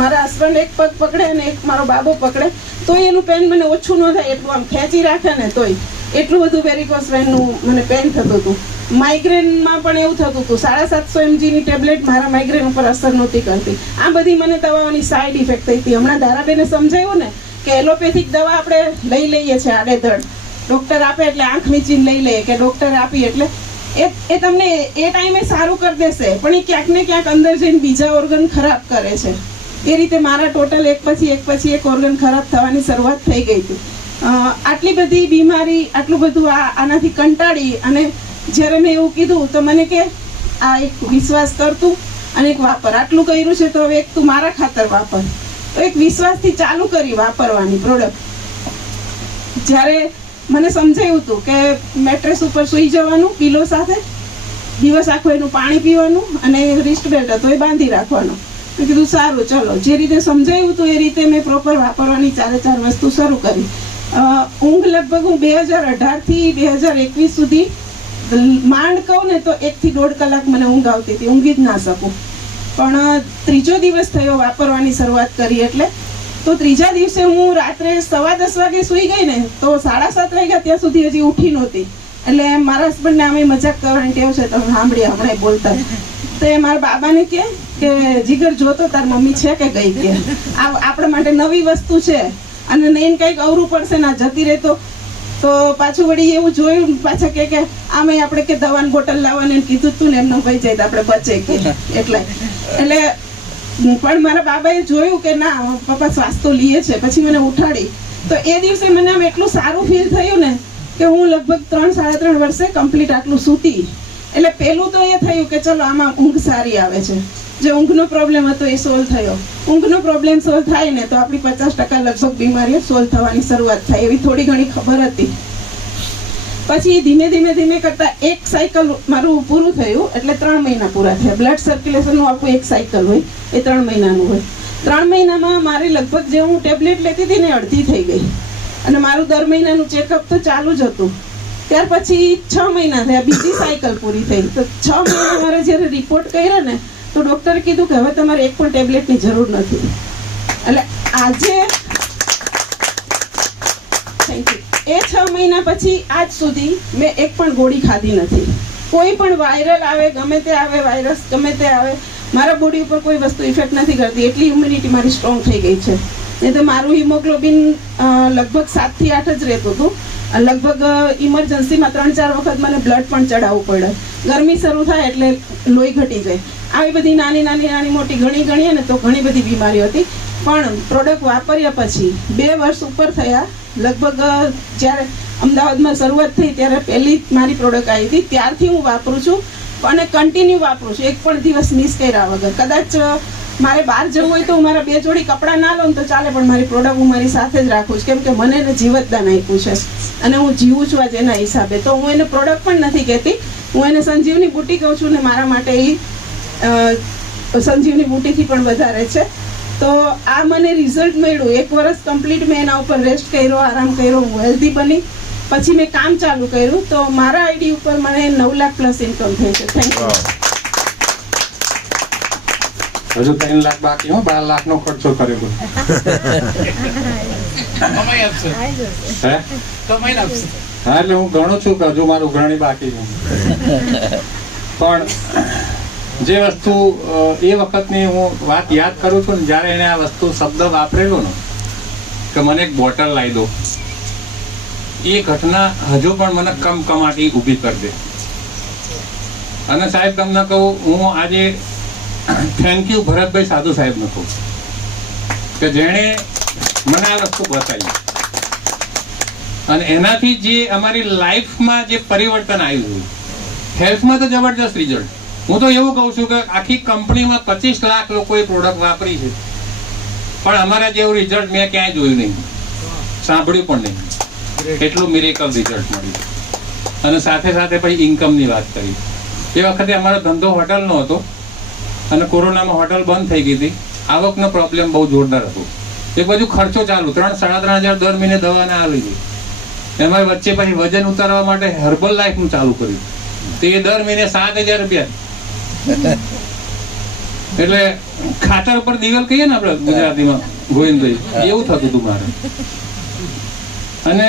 મારા હસબન્ડ એક પગ પકડે અને એક મારો બાબો પકડે તોય એનું પેઇન મને ઓછું ન થાય, એટલું આમ ખેંચી રાખે ને તોય એટલું બધું વેરિકોસ વેનનું મને પેઇન થતું હતું. માઇગ્રેનમાં પણ એવું થતું હતું. 750 mgની ટેબ્લેટ મારા માઇગ્રેન ઉપર અસર નહોતી કરતી. આ બધી મને દવાઓની સાઈડ ઇફેક્ટ થઈ હતી. હમણાં ધારાબેને સમજાવ્યું ને કે એલોપેથિક દવા આપણે લઈ લઈએ છીએ આડેધડ, ડૉક્ટર આપે એટલે આંખ મીચીને લઈ લઈએ કે ડૉક્ટર આપી એટલે એ તમને એ ટાઈમે સારું કરી દેશે, પણ એ ક્યાંક ને ક્યાંક અંદર જઈને બીજા ઓર્ગન ખરાબ કરે છે. એ રીતે મારા ટોટલ એક પછી એક ઓર્ગન ખરાબ થવાની શરૂઆત થઈ ગઈ હતી. આટલી બધી બીમારી, આટલું બધું આનાથી કંટાળી અને જ્યારે મેં એવું કીધું તો મને કે આ એક વિશ્વાસ કરતું અને એક વાપર, આટલું કર્યું છે તો હવે એક તું મારા ખાતર વાપર. તો એક વિશ્વાસથી ચાલુ કરી વાપરવાની પ્રોડક્ટ. જ્યારે મને સમજાયું હતું કે મેટ્રેસ ઉપર સૂઈ જવાનું પિલો સાથે, દિવસ આખો એનું પાણી પીવાનું અને રિસ્ટ બેલ્ટ હતો એ બાંધી રાખવાનો. મેં કીધું સારું ચલો, જે રીતે સમજાયું હતું એ રીતે મેં પ્રોપર વાપરવાની 4 વસ્તુ શરૂ કરી. ઊંઘ લગભગ હું 2018થી 2021 સુધી માંડ કહું ને તો 1 થી 1.5 કલાક મને ઊંઘ આવતી હતી, ઊંઘી જ ના શકું. પણ ત્રીજો દિવસ થયો વાપરવાની શરૂઆત કરી એટલે, તો ત્રીજા દિવસે હું રાત્રે 10:15 વાગે સૂઈ ગઈ ને તો 7:30 વાગ્યા ત્યાં સુધી હજી ઉઠી નહોતી. એટલે મારા હસબન્ડને આમે મજાક કરવાની ટેવ છે, તમે સાંભળ્યા હમણાં બોલતા. તો એ મારા બાબાને કહે કે જીગર જોતો તાર મમ્મી છે કે ગઈ, કે આપણા માટે નવી વસ્તુ છે અને નહીં કંઈક અવરું પડશે ના જતી રહેતો. તો પાછું વળી એવું જોયું, પાછા કે આમે આપણે કે દવાની બોટલ લાવવાની કીધું તું ને એમને ભાઈ જાય તો આપણે બચે કે એટલે પણ મારા બાબાએ જોયું કે ના પપ્પા શ્વાસ તો લીએ છે, પછી મને ઉઠાડી. તો એ દિવસે મને આમ એટલું સારું ફીલ થયું ને કે હું લગભગ 3-3.5 વર્ષે કમ્પ્લીટ આટલું સૂતી. એટલે પહેલું તો એ થયું કે ચલો આમાં ઊંઘ સારી આવે છે. જે ઊંઘનો પ્રોબ્લેમ હતો એ સોલ્વ થયો. ઊંઘનો પ્રોબ્લેમ સોલ્વ થાય ને તો આપણી 50% લગભગ બીમારીઓ સોલ્વ થવાની શરૂઆત થાય, એવી થોડી ઘણી ખબર હતી. પછી ધીમે કરતા એક સાયકલ મારું પૂરું થયું એટલે 3 મહિના પૂરા થયા. બ્લડ સર્ક્યુલેશનનું આખું એક સાયકલ હોય એ 3 મહિનાનું હોય. 3 મહિનામાં મારી લગભગ જે હું ટેબ્લેટ લેતી હતી ને અડધી થઈ ગઈ અને મારું દર મહિનાનું ચેકઅપ તો ચાલુ જ હતું. ત્યાર પછી 6 મહિના થયા, બીજી સાયકલ પૂરી થઈ. તો 6 મહિના મારે જ્યારે રિપોર્ટ કર્યો ને તો ડૉક્ટરે કીધું કે હવે તમારે એક પણ ટેબ્લેટની જરૂર નથી. એટલે આજે થેન્ક યુ. એ 6 મહિના પછી આજ સુધી મેં એક પણ ગોળી ખાધી નથી. કોઈ પણ વાયરલ આવે, ગમે તે આવે, વાયરસ ગમે તે આવે, મારા બોડી ઉપર કોઈ વસ્તુ ઇફેક્ટ નથી કરતી. એટલી ઇમ્યુનિટી મારી સ્ટ્રોંગ થઈ ગઈ છે. નહીં તો મારું હિમોગ્લોબિન લગભગ 7 થી 8 જ રહેતું હતું. લગભગ ઇમરજન્સીમાં 3-4 વખત મને બ્લડ પણ ચડાવવું પડે. ગરમી શરૂ થાય એટલે લોહી ઘટી જાય. આવી બધી નાની મોટી ગણીએ ને તો ઘણી બધી બીમારીઓ હતી. પણ પ્રોડક્ટ વાપર્યા પછી 2 વર્ષ ઉપર થયા. લગભગ જ્યારે અમદાવાદમાં શરૂઆત થઈ ત્યારે પહેલી મારી પ્રોડક્ટ આવી હતી. ત્યારથી હું વાપરું છું અને કન્ટિન્યુ વાપરું છું, એક પણ દિવસ મિસ કર્યા વગર. કદાચ મારે બહાર જવું હોય તો હું મારા 2 જોડી કપડાં ના લઉં તો ચાલે, પણ મારી પ્રોડક્ટ હું મારી સાથે જ રાખું છું, કેમ કે મને એને જીવતદાન આપ્યું છે અને હું જીવું છું આજ એના હિસાબે. તો હું એને પ્રોડક્ટ પણ નથી કહેતી, હું એને સંજીવની બુટી કહું છું ને મારા માટે એ સંજીવની બુટીથી પણ વધારે છે. તો આ મને રિઝલ્ટ મળ્યું. 1 વર્ષ કમ્પ્લીટ મેં એના ઉપર રેસ્ટ કર્યો, આરામ કર્યો, હું હેલ્ધી બની. પછી મેં કામ ચાલુ કર્યું તો મારા આઈડી ઉપર મને 9 લાખ પ્લસ ઇન્કમ થઈ છે. Thank you. હજુ 3 લાખ બાકી હો, 12 લાખનો ખર્ચો કર્યો. હા, એટલે હું ગણું છું કે હજુ મારું ઉઘરાણી બાકી છે. પણ જે વસ્તુ એ વખતની હું વાત યાદ કરું છું ને, જ્યારે એને આ વસ્તુ શબ્દ વાપરેલો ને કે મને એક બોટલ લાવી દો, એ ઘટના હજુ પણ મને કમકમાટી ઊભી કરી દે. અને સાહેબ તમને કહું, હું આજે થેન્ક યુ ભરતભાઈ સાધુ સાહેબને કહું કે જેણે મને આ વસ્તુ બતાવી, અને એનાથી જે અમારી લાઈફમાં જે પરિવર્તન આવ્યું, હેલ્થમાં તો જબરજસ્ત રિઝલ્ટ. હું તો એવું કહું છું કે આખી કંપનીમાં 25 લાખ લોકોએ પ્રોડક્ટ વાપરી છે, પણ અમારા જેવું રિઝલ્ટ મેં ક્યાંય જોયું નહીં, સાંભળ્યું પણ નહીં. એટલું મિરેકલ રિઝલ્ટ મળ્યું. અને સાથે સાથે પછી ઇન્કમની વાત કરી. એ વખતે અમારો ધંધો હોટલનો હતો અને કોરોનામાં હોટલ બંધ થઈ ગઈ હતી. આવકનો પ્રોબ્લેમ બહુ જોરદાર હતો. એક બાજુ ખર્ચો ચાલુ, 3-3.5 હજાર દર મહિને દવાના આવી ગઈ. એમાં વચ્ચે પછી વજન ઉતારવા માટે હર્બલ લાઈફનું ચાલુ કર્યું, તો એ દર મહિને 7,000 રૂપિયા. એટલે ખાતર ઉપર દિવાલ કહીએ ને આપણે ગુજરાતીમાં, ગોવિંદભાઈ, એવું થતું હતું મારે. અને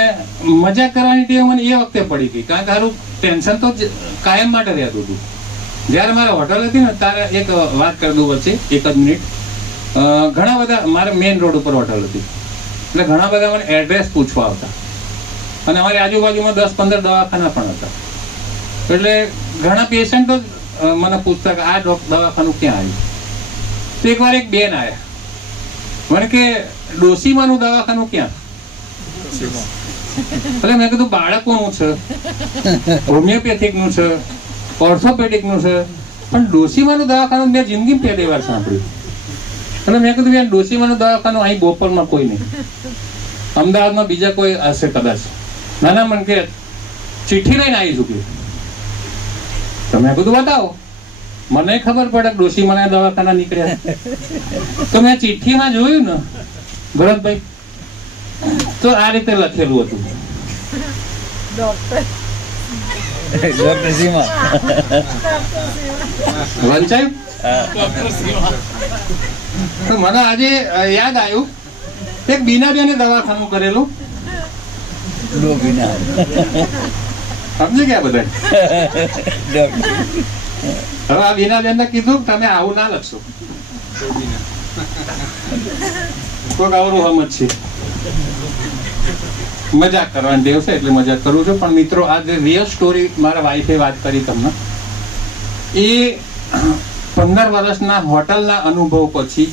મજા કરવાની ટેવ મને એ વખતે પડી ગઈ, કારણ કે સારું ટેન્શન તો કાયમ માટે રહેતું હતું. જ્યારે મારે હોટલ હતી ને ત્યારે એક વાત કરી દઉં વચ્ચે 1 જ મિનિટ. ઘણા બધા, મારે મેઇન રોડ ઉપર હોટલ હતી, એટલે ઘણા બધા મને એડ્રેસ પૂછવા આવતા, અને અમારી આજુબાજુમાં 10-15 દવાખાના પણ હતા. એટલે ઘણા પેશન્ટો મને પૂછતા કે આ દવાખાનું ક્યાં આવ્યું. તો એકવાર એક બેન આવ્યા, મને કે ડોસીમાનું દવાખાનું ક્યાં. એટલે મેં કીધું બાળકોનું છે, હોમિયોપેથિકનું છે, ઓર્થોપેડિકનું છે, પણ ડોસીમાનું દવાખાનું મેં જિંદગી પહેલી વાર સાંભળ્યું. એટલે મેં કીધું બેન ડોસીમાનું દવાખાનું અહીં બોપલમાં કોઈ નહીં, અમદાવાદમાં બીજા કોઈ હશે કદાચ. નાના મને કે ચિઠ્ઠી લઈને આવી ચૂક્યું. તો મેં કીધું બતાવો, મને ખબર પડે ડોસીમાના દવાખાના નીકળ્યા. તો મેં ચિઠ્ઠીમાં જોયું ને ભરતભાઈ, તો આ રીતે લખેલું હતું, વંચાયું. તો મને આજે યાદ આવ્યું એક બીનાબેને દવાખાનું કરેલું. સમજી ગયા બધા. હવે આ બીનાબેનને કીધું તમે આવું ના લખશો, કોઈક આવરું હમ જ છે. મજાક કરવાની ટેવ છે એટલે મજાક કરું છું. પણ મિત્રો, આ જે રિયલ સ્ટોરી મારા વાઈફે વાત કરી તમને, એ 15 વર્ષના હોટલના અનુભવ પછી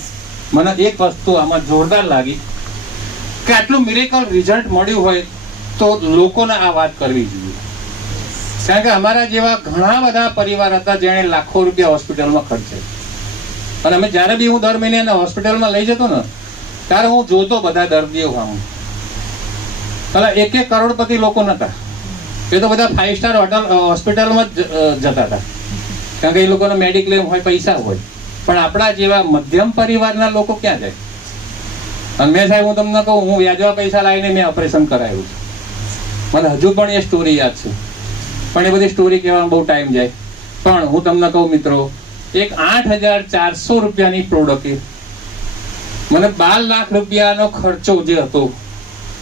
મને એક વસ્તુ આમાં જોરદાર લાગી કે આટલું મિરેકલ રિઝલ્ટ મળ્યું હોય તો લોકોને આ વાત કરવી જોઈએ. કારણ કે અમારા જેવા ઘણા બધા પરિવાર હતા જેણે લાખો રૂપિયા હોસ્પિટલમાં ખર્ચે. અને અમે જ્યારે બી હું દર મહિને હોસ્પિટલમાં લઈ જતો ને ત્યારે હું જોતો બધા દર્દીઓ હું પેલા 1-1 કરોડપતિ લોકો નતા. એ તો બધા 5 સ્ટાર હોટલ હોસ્પિટલમાં જ જતા હતા, કારણ કે એ લોકોને મેડિક્લેમ હોય, પૈસા હોય. પણ આપણા જેવા મધ્યમ પરિવારના લોકો ક્યાં જાય. અને મેં સાહેબ, હું તમને કહું, હું વ્યાજવા પૈસા લાવીને મેં ઓપરેશન કરાવ્યું છે. મને હજુ પણ એ સ્ટોરી યાદ છે, પણ એ બધી સ્ટોરી કહેવામાં બહુ ટાઈમ જાય. પણ હું તમને કહું મિત્રો, એક 8,400 રૂપિયાની પ્રોડક્ટ મને 12 લાખ રૂપિયાનો ખર્ચો જે હતો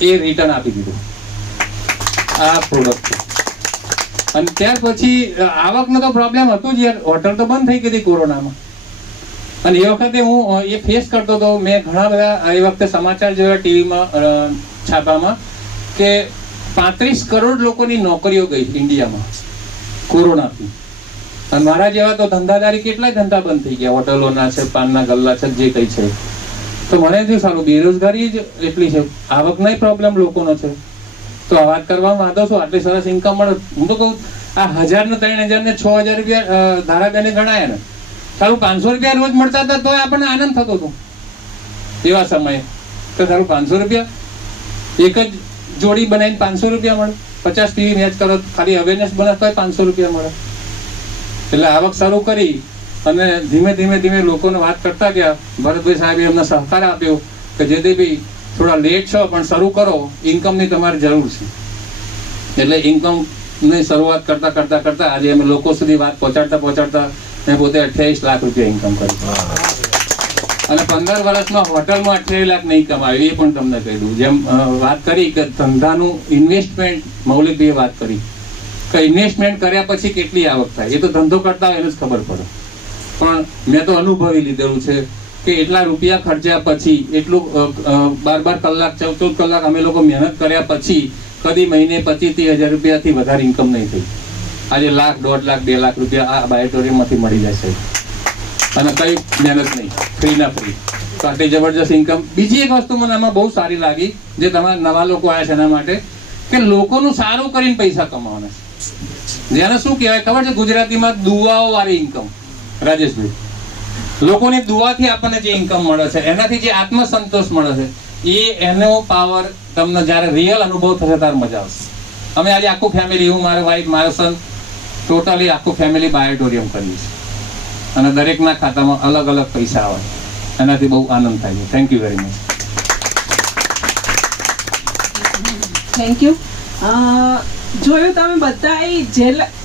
એ રિટર્ન આપી દીધું આ પ્રોડક્ટ. અને ત્યાર પછી આવકનો તો પ્રોબ્લેમ હતો જ યાર, હોટલ તો બંધ થઈ ગઈ હતી કોરોનામાં. અને એ વખતે હું એ ફેસ કરતો હતો. મેં ઘણા બધા એ વખતે સમાચાર જોયા ટીવીમાં, છાપામાં, કે 35 કરોડ લોકોની નોકરીઓ ગઈ ઇન્ડિયામાં કોરોનાથી. અને મારા જેવા તો ધંધાદારી કેટલાય ધંધા બંધ થઈ ગયા, હોટલોના છે, પાનના ગલ્લા છે, જે કંઈ છે. તો મને શું સારું, બેરોજગારી જ એટલી છે, આવકનો પ્રોબ્લેમ લોકોનો છે. તો આ વાત કરવામાં વાંધો શું, આટલી સરસ ઇન્કમ મળે. હું તો કહું, આ 1,000 ને 3,000 ને 6,000 રૂપિયા ધારાબેને ગણાયા ને, સારું 500 રૂપિયા રોજ મળતા હતા તો આપણને આનંદ થતો હતો એવા સમયે. તો સારું 500 રૂપિયા એક જ જોડી બનાવીને 500 રૂપિયા મળે, 50 ટીવી મેચ કરો, ખાલી અવેરનેસ બનાવતા હોય 500 રૂપિયા મળે. એટલે આવક શરૂ કરી અને ધીમે ધીમે લોકોને વાત કરતા ગયા. ભરતભાઈ સાહેબે અમને સહકાર આપ્યો કે જયદેવભાઈ થોડા લેટ છો પણ શરૂ કરો, ઇન્કમની તમારી જરૂર છે. એટલે ઇન્કમની શરૂઆત કરતા આજે અમે લોકો સુધી વાત પહોંચાડતા મેં પોતે 28 લાખ રૂપિયા ઇન્કમ કરી. અને 15 વર્ષમાં હોટલમાં 28 લાખ નહીં કમાયું, એ પણ તમને કહી દઉં. જેમ વાત કરી કે ધંધાનું ઇન્વેસ્ટમેન્ટ, મૌલિકભાઈએ વાત કરી કે ઇન્વેસ્ટમેન્ટ કર્યા પછી કેટલી આવક થાય, એ તો ધંધો કરતા હોય એને જ ખબર પડે. પણ મેં તો અનુભવી લીધેલું છે કે એટલા રૂપિયા ખર્ચ્યા પછી, એટલું 12 કલાક 14 કલાક અમે લોકો મહેનત કર્યા પછી કદી મહિને 25-30 હજાર રૂપિયાથી વધારે ઇન્કમ નહીં થઈ. આજે 1 લાખ, 1.5 લાખ, 2 લાખ રૂપિયા આ બાયોટોરિયમમાંથી મળી જશે અને કઈ મહેનત નહીં, ફ્રી ના ફ્રી. તો આટલી જબરજસ્ત ઇન્કમ. બીજી એક વસ્તુ મને આમાં બહુ સારી લાગી, જે તમારા નવા લોકો આવ્યા છે એના માટે, કે લોકોનું સારું કરીને પૈસા કમાવાના છે. જેને શું કહેવાય ખબર છે ગુજરાતીમાં? દુઆઓ વાળી ઇન્કમ. રાજેશભાઈ, લોકોની દુઆથી આપણને જે ઇન્કમ મળે છે, એનાથી જે આત્મસંતોષ મળે છે, એનો પાવર તમને જ્યારે રિયલ અનુભવ થશે ત્યારે મજા આવશે. અમે આજે આખું ફેમિલી, હું, મારા વાઈફ, મારા સન, ટોટલી આખું ફેમિલી બાયોટોરિયમ કરીએ છીએ અને દરેકના ખાતામાં અલગ અલગ પૈસા આવે, એનાથી બહુ આનંદ થાય છે. Thank you very much. Thank you. જોયું તમે બધાએ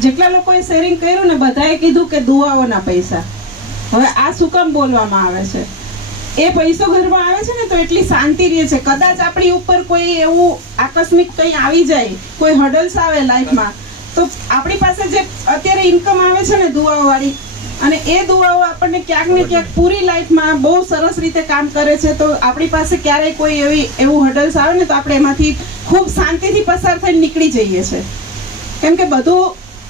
જેટલા લોકોએ શેરિંગ કર્યું ને, બધાએ કીધું કે દુઆઓના પૈસા. હવે આ શું કામ બોલવામાં આવે છે? એ પૈસો ઘરમાં આવે છે ને તો એટલી શાંતિ રહે છે. કદાચ આપણી ઉપર કોઈ એવું આકસ્મિક કંઈ આવી જાય, કોઈ હડલ્સ આવે લાઈફમાં, તો આપણી પાસે જે અત્યારે ઇન્કમ આવે છે ને દુઆઓ વાળી, અને એ દુઆઓ આપણને ક્યાંક ને ક્યાંક પૂરી લાઈફમાં બહુ સરસ રીતે કામ કરે છે. તો આપણી પાસે ક્યારેય કોઈ એવું હડલ્સ આવે ને તો આપણે એમાંથી ખૂબ શાંતિથી પસાર થઈને નીકળી જઈએ છીએ. કેમ કે બધું,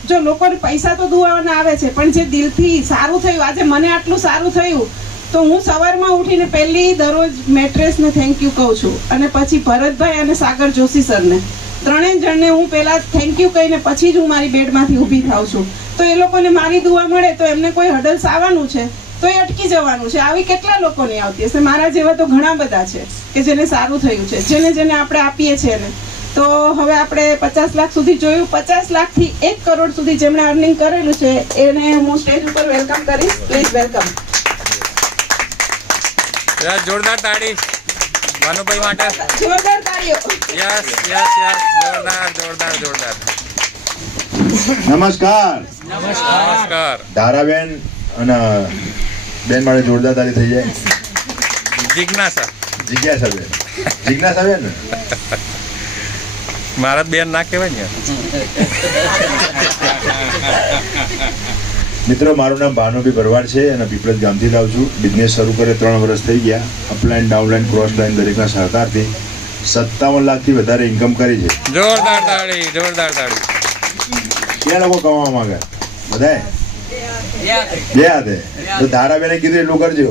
જો લોકોને પૈસા તો દુઆઓના આવે છે, પણ જે દિલથી સારું થયું, આજે મને આટલું સારું થયું, તો હું સવારમાં ઉઠીને પહેલી દરરોજ મેટ્રેસને થેન્ક યુ કહું છું, અને પછી ભરતભાઈ અને સાગર જોશી સરને, ત્રણેય જણને હું પહેલા થેન્ક યુ કહીને પછી જ હું મારી બેડમાંથી ઊભી થાઉં છું. તો એ લોકોને મારી દુઆ મળે તો એમને કોઈ હડલ્સ આવવાનું છે તો એ અટકી જવાનું છે. આવી કેટલા લોકોની આવતી હશે? મારા જેવા તો ઘણા બધા છે કે જેને સારું થયું છે, જેને આપણે આપીએ છીએ ને. તો હવે આપણે 50 લાખ સુધી જોયું. 50 લાખથી 1 કરોડ સુધી જેમણે અર્નિંગ કરેલું છે એને હું સ્ટેજ ઉપર વેલકમ કરીશ. Please welcome. જોરદાર તાળી ભાનુભાઈ માટે. જોરદાર તાળીઓ. યસ યસ યસ, જોરદાર જોરદાર જોરદાર. નમસ્કાર. નમસ્કાર. ધારાબેન અને બેન માટે જોરદાર તાળી થઈ જાય. જિજ્ઞાસાબેન ને મારા બેન ના કહેવાય ને. મિત્રો, મારું નામ ભાનુભાઈ ભરવાડ છે અને પીપળજ ગામથી લાવું છું. બિઝનેસ શરૂ કરે 3 વર્ષ થઈ ગયા. અપલાઇન, ડાઉનલાઇન, ક્રોસ લાઇન દરેકના સહકારથી 57 લાખથી વધારે ઇન્કમ કરી છે. જોરદાર તાળી, જોરદાર તાળી. ક્યાં લોકો કમાવા માંગે? બધાએ બે હાથે. તો ધારાબેને કીધું એટલું કરજો.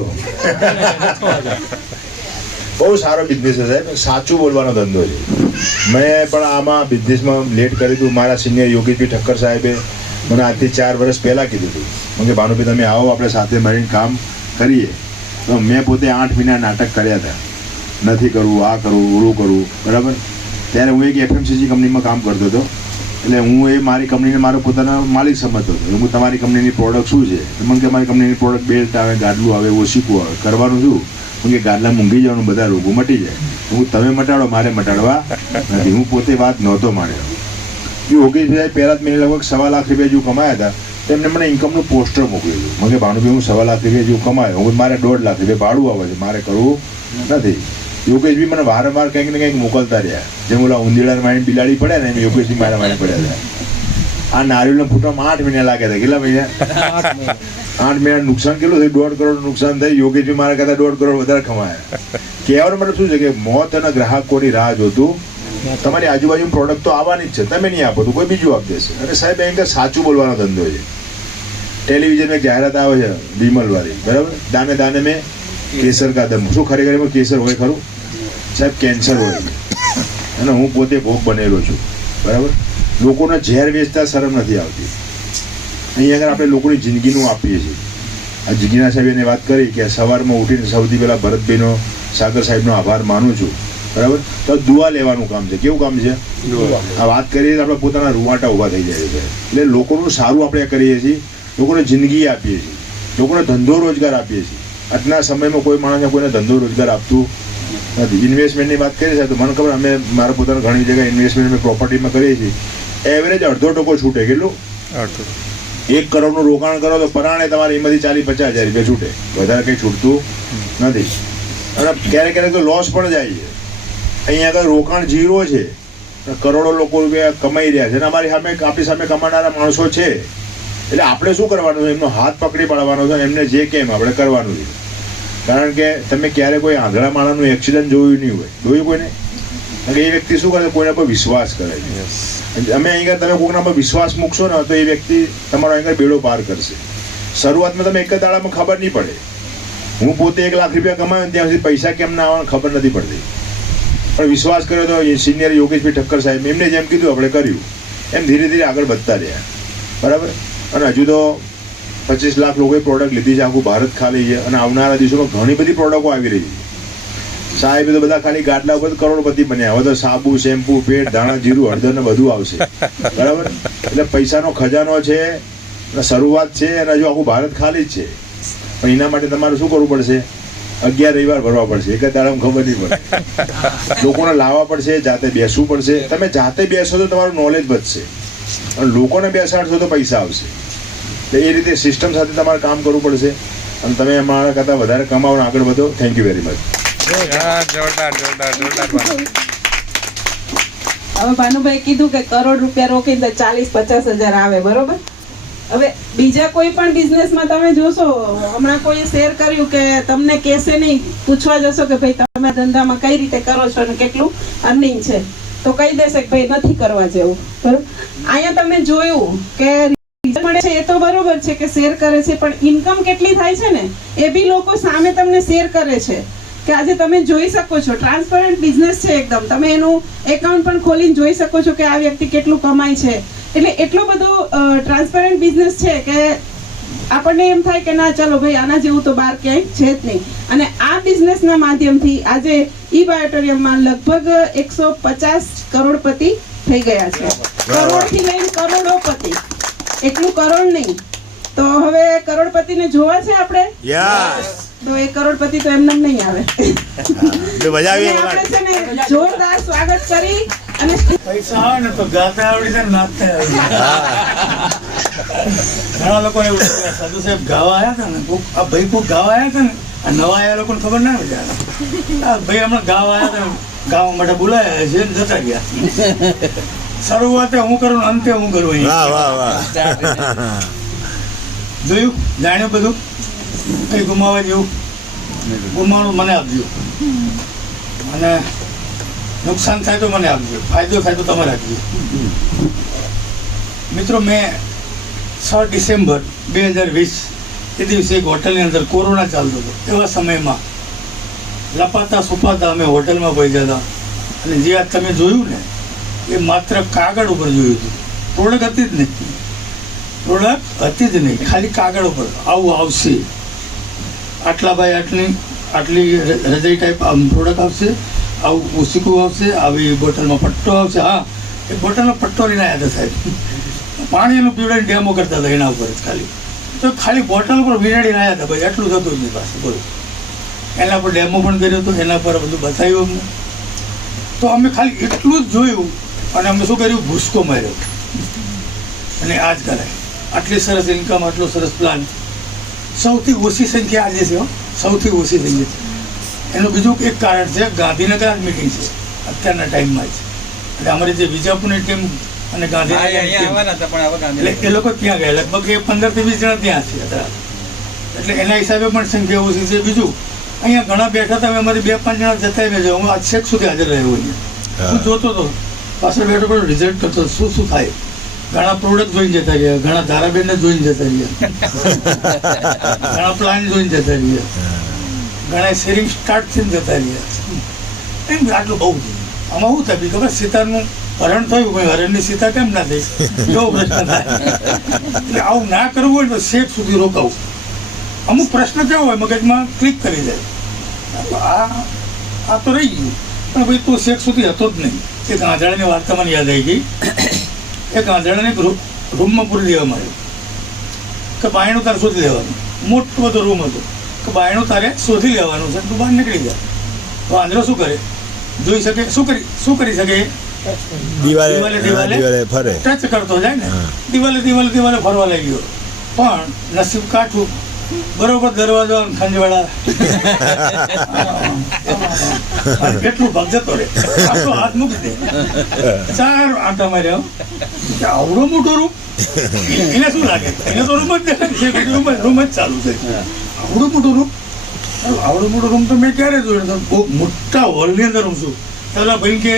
બહુ સારો બિઝનેસ છે સાહેબ. સાચું બોલવાનો ધંધો છે. મેં પણ આમાં બિઝનેસમાં લેટ કર્યું હતું. મારા સિનિયર યોગીજી ઠક્કર સાહેબે મને આજથી 4 વર્ષ પહેલાં કીધું હતું, મને કે ભાનુભાઈ તમે આવો, આપણે સાથે મળીને કામ કરીએ. તો મેં પોતે 8 મહિના નાટક કર્યા હતા, નથી કરવું, આ કરવું, ઓળું કરવું, બરાબર. ત્યારે હું એક FMCG કંપનીમાં કામ કરતો હતો. એટલે હું એ મારી કંપનીને મારો પોતાનો માલિક સમજતો હતો. હું તમારી કંપનીની પ્રોડક્ટ શું છે? મને કે મારી કંપનીની પ્રોડક્ટ બેલ્ટ આવે, ગાડલું આવે, ઓશીકું આવે. કરવાનું શું? હું કે ગાડલા મૂંઘી જવાનું, બધા રોગો મટી જાય. હું તમે મટાડો, મારે મટાડવા નથી. હું પોતે વાત નહોતો માન્યો. યોગેશભાઈ પહેલા જ મેં લગભગ 1.25 લાખ રૂપિયા જેવું કમાયા હતા. તેમને મને ઇન્કમનું પોસ્ટર મોકલ્યું હતું. મને કે ભાનુભાઈ હું 1.25 લાખ રૂપિયા જેવું કમાયો, હું મારે 1.5 લાખ રૂપિયા ભાડું આવે છે, મારે કરવું નથી. યોગેશભાઈ મને વારંવાર કંઈક ને કંઈક મોકલતા રહ્યા. જેમ ઓલા ઉંદીડા મારી બિલાડી પડે ને એમ યોગેશભાઈ મારા મારી પડ્યા હતા. આ નારિયેળનો ફૂટવામાં 8 મહિના લાગ્યા હતા. કેટલા મહિના? 8 મહિના. નુકસાન કેટલું થયું? 1.5 કરોડ નુકસાન થઈ. યોગેશભાઈ મારા કરતા 1.5 કરોડ વધારે કમાયા. કહેવાનો મતલબ શું છે કે મોત અને ગ્રાહકોની રાહ જોતું. તમારી આજુબાજુ પ્રોડક્ટ તો આવવાની જ છે, તમે નહીં આપો તો કોઈ બીજું આપી દેશે. અને સાહેબ એમ કે સાચું બોલવાનો ધંધો છે. ટેલિવિઝનમાં જાહેરાત આવે છે વિમલવાળી, બરાબર. દાને દાને મેં કેસર કા દમ. શું ખરેખર એમાં કેસર હોય ખરું? સાહેબ કેન્સર હોય. અને હું પોતે ભોગ બનેલો છું, બરાબર. લોકોને ઝેર વેચતા શરમ નથી આવતી. અહીં આગળ આપણે લોકોની જિંદગીનું આપીએ છીએ. આ જિજ્ઞાસા સાહેબે વાત કરી કે સવારમાં ઉઠીને સૌથી પહેલાં ભરતભાઈનો, સાગર સાહેબનો આભાર માનું છું, બરાબર. તો દુઆ લેવાનું કામ છે. કેવું કામ છે? આ વાત કરીએ તો આપણે પોતાના રૂવાટા ઊભા થઈ જાય છે. એટલે લોકોનું સારું આપણે કરીએ છીએ, લોકોને જિંદગી આપીએ છીએ, લોકોને ધંધો રોજગાર આપીએ છીએ. આજના સમયમાં કોઈ માણસને કોઈને ધંધો રોજગાર આપતું નથી. ઇન્વેસ્ટમેન્ટની વાત કરીએ તો મને ખબર, અમે મારા પોતાના ઘણી જગ્યાએ ઇન્વેસ્ટમેન્ટ અમે પ્રોપર્ટીમાં કરીએ છીએ. એવરેજ 0.5% છૂટે. કેટલું? 1 કરોડનું રોકાણ કરો તો પરાણે તમારે એમાંથી 40-50 હજાર રૂપિયા છૂટે. વધારે કંઈ છૂટતું નથી. અને ક્યારેક ક્યારેક તો લોસ પણ જાય છે. અહીંયા આગળ રોકાણ 0 છે, કરોડો લોકો રૂપિયા કમાઈ રહ્યા છે અને આપણી સામે કમાનારા માણસો છે. એટલે આપણે શું કરવાનું છે? એમનો હાથ પકડી પાડવાનો છે, એમને જે કેમ આપણે કરવાનું છે. કારણ કે તમે ક્યારે કોઈ આંધળા માણસનું એક્સિડન્ટ જોયું નહીં હોય, જોયું કોઈને? કારણ કે એ વ્યક્તિ શું કરે? કોઈના પર વિશ્વાસ કરે છે. અમે અહીં તમે કોઈના પર વિશ્વાસ મૂકશો ને તો એ વ્યક્તિ તમારો અહીં બેડો પાર કરશે. શરૂઆતમાં તમે એક જ દાડામાં ખબર નહીં પડે. હું પોતે 1 લાખ રૂપિયા કમાયો ત્યાં સુધી પૈસા કેમ ના આવવાના ખબર નથી પડતી. પણ વિશ્વાસ કર્યો તો સિનિયર યોગેશભાઈ ઠક્કર સાહેબ એમને જેમ કીધું આપણે કર્યું, એમ ધીરે ધીરે આગળ વધતા રહ્યા. બરાબર. અને હજુ તો 25 લાખ લોકોએ પ્રોડક્ટ લીધી છે, આખું ભારત ખાલી છે. અને આવનારા દિવસોમાં ઘણી બધી પ્રોડક્ટો આવી રહી છે. સાહેબ તો બધા ખાલી ગાટલા ઉપર કરોડપતિ બન્યા. હવે તો સાબુ, શેમ્પુ, પેટ, ધાણા, જીરું, હળદર ને બધું આવશે. બરાબર. એટલે પૈસાનો ખજાનો છે, શરૂઆત છે અને હજુ આખું ભારત ખાલી જ છે. પણ એના માટે તમારે શું કરવું પડશે? 11 રવિવાર ભરવા પડશે. એક જ દાડામાં ખબર નહીં પડે. લોકોને લાવવા પડશે, જાતે બેસવું પડશે. તમે જાતે બેસો તો તમારું નોલેજ વધશે અને લોકોને બેસાડશો તો પૈસા આવશે. એટલે એ રીતે સિસ્ટમ સાથે તમારે કામ કરવું પડશે અને તમે અમારા કરતાં વધારે કમાવો અને આગળ વધો. Thank you very much. હવે ભાનુભાઈ કીધું કે કરોડ રૂપિયા રોકીને 40-50 હજાર આવે, બરોબર. હવે બીજા કોઈ પણ બિઝનેસમાં તમે જોશો, હમણાં કોઈ શેર કર્યું કે તમને કહેશે નહીં, પૂછવા જશો કે ભાઈ તમે ધંધામાં કઈ રીતે કરો છો અને કેટલું અર્નિંગ છે, તો કહી દેશે કે ભાઈ નથી કરવા જેવું. બરોબર. અહીંયા તમે જોયું કે મળે છે એ તો બરોબર છે કે શેર કરે છે, પણ ઇન્કમ કેટલી થાય છે ને એ બી લોકો સામે તમને શેર કરે છે કે આજે તમે જોઈ શકો છો. ટ્રાન્સપરન્ટ બિઝનેસ છે એકદમ. તમે એનું એકાઉન્ટ પણ ખોલીને જોઈ શકો છો કે આ વ્યક્તિ કેટલું કમાય છે. એટલે એટલો બધો ટ્રાન્સપરન્ટ બિઝનેસ છે કે આપણને એમ થાય કે ના ચલો ભાઈ આના જેવું તો બહાર ક્યાંય છે જ નહીં. અને આ બિઝનેસના માધ્યમથી આજે ઈ બાયોટોરિયમમાં લગભગ 150 કરોડપતિ થઈ ગયા છે. કરોડથી લઈને કરોડોપતિ, એટલું કરોડ નહીં. તો હવે કરોડપતિને જોવા છે આપણે, તો એ કરોડપતિ તો એમને નહીં આવે. આપણે છે ને જોરદાર સ્વાગત કરી અને પૈસા આવે ને તો ગાતા આવડી જાય, નાચતા આવડી. ઘણા લોકો એવું સાધુ સાહેબ ગાવા આવ્યા હતા ને, આ ભાઈ કોક ગાવા આવ્યા હતા ને, આ નવા આવ્યા લોકોને ખબર ના હોય. આ ભાઈ હમણાં ગાવા આવ્યા હતા, ગાવા માટે બોલાયા છે ને જતા ગયા. શરૂઆતે હું કરું, અંતે હું કરું. જોયું, જાણ્યું બધું. કઈ ગુમાવા જેવું ગુમાવવાનું મને આપજો, અને નુકસાન થાય તો મને આપજો, ફાયદો થાય તો તમારે આપજો. મિત્રો, મેં 6 ડિસેમ્બર 2020 એ દિવસે એક હોટલની અંદર કોરોના ચાલતો હતો. એવા સમયમાં લપાતા સુપાતા અમે હોટલમાં પહોંચ્યા હતા. અને જે આ તમે જોયું ને એ માત્ર કાગળ ઉપર જોયું હતું. પ્રોડક્ટ હતી જ નહીં, પ્રોડક્ટ હતી જ નહીં, ખાલી કાગળ ઉપર આવું આવશે, આટલા બાય આટલી રજાઈ ટાઈપ પ્રોડક્ટ આવશે, આવું ઉસીકું આવશે, આવી બોટલમાં પટ્ટો આવશે. હા, એ બોટલનો પટ્ટો લઈને આવ્યા હતા સાહેબ. પાણીનું પીવડાવીને ડેમો કરતા હતા એના ઉપર જ ખાલી. તો ખાલી બોટલ ઉપર વીણાડીને આવ્યા હતા ભાઈ, એટલું થતું જ નહીં પાસે બોલું. એના પર ડેમો પણ કર્યો હતો, એના પર બધું બતાવ્યું અમને. તો અમે ખાલી એટલું જ જોયું અને અમે શું કર્યું, ભૂસકો માર્યો. અને આ જ કરાય. આટલી સરસ ઇન્કમ, આટલો સરસ પ્લાન. સૌથી ઓછી સંખ્યા આજે છે, સૌથી ઓછી સંખ્યા. એનું બીજું એક કારણ છે, ગાંધીનગર જ મિટિંગ છે અત્યારના ટાઈમમાં જ. એટલે અમારી જે વિજાપુરની ટીમ અને ગાંધીનગર એ લોકો ત્યાં ગયા, લગભગ એ 15 થી 20 જણા ત્યાં છે અત્યારે. એટલે એના હિસાબે પણ સંખ્યા ઓછી છે. બીજું, અહીંયા ઘણા બેઠા હતા, અમારી 2-5 જણા જતા મેં હું આજ છેક સુધી હાજર રહ્યો અહીંયા. હું જોતો હતો, પાછળ બેઠો પણ રિઝલ્ટ કરતો શું થાય. ઘણા પ્રોડક્ટ જોઈને જતા રહ્યા, ઘણા ધારાબેનને જોઈને જતા રહ્યા, ઘણા પ્લાન જોઈને જતા રહ્યા, ઘણા શેરિંગ સ્ટાર્ટ થઈને જતા રહ્યા. એમ આટલું બહુ છે. આમાં શું થાય ખબર, સીતાનું હરણ થયું, ભાઈ હરણની સીતા કેમ ના થઈ, એવો પ્રશ્ન થાય. એટલે આવું ના કરવું હોય તો શેક સુધી રોકાવું. અમુક પ્રશ્ન કેવો હોય મગજમાં ક્લિક કરી જાય, આ તો રહી ગયું, પણ ભાઈ તો શેક સુધી હતો જ નહીં. એક આંધળાની વાર્તા મને યાદ આવી ગઈ. એક આંધળાને એક રૂમમાં પૂરી દેવામાં આવ્યો કે બાયણું તારે શોધી લેવાનું. મોટો બધો રૂમ હતો કે બાયણું તારે શોધી લેવાનું છે, તું બહાર નીકળી જાય. તો આંધળો શું કરે, જોઈ શકે, શું કરી શકે, દિવાલે ટચ કરતો જાય ને, દિવાલે ફરવા લાગ્યો. પણ નસીબ કાઠું, બરોબર દરવાજો આમ ખંજવાળા કેટલું ભાગ જતો રે આખો હાથ મૂકી દે 4 આંટા માર્યા કે આવડો મોટો રૂમ એને શું લાગે એને તો રૂમ જ દેખાય છે રૂમ જ ચાલુ છે આવડો મોટો રૂમ તો મેં ક્યારે જોયો તો બહુ મોટા હોલની અંદર હું છું પેલા ભાઈ કે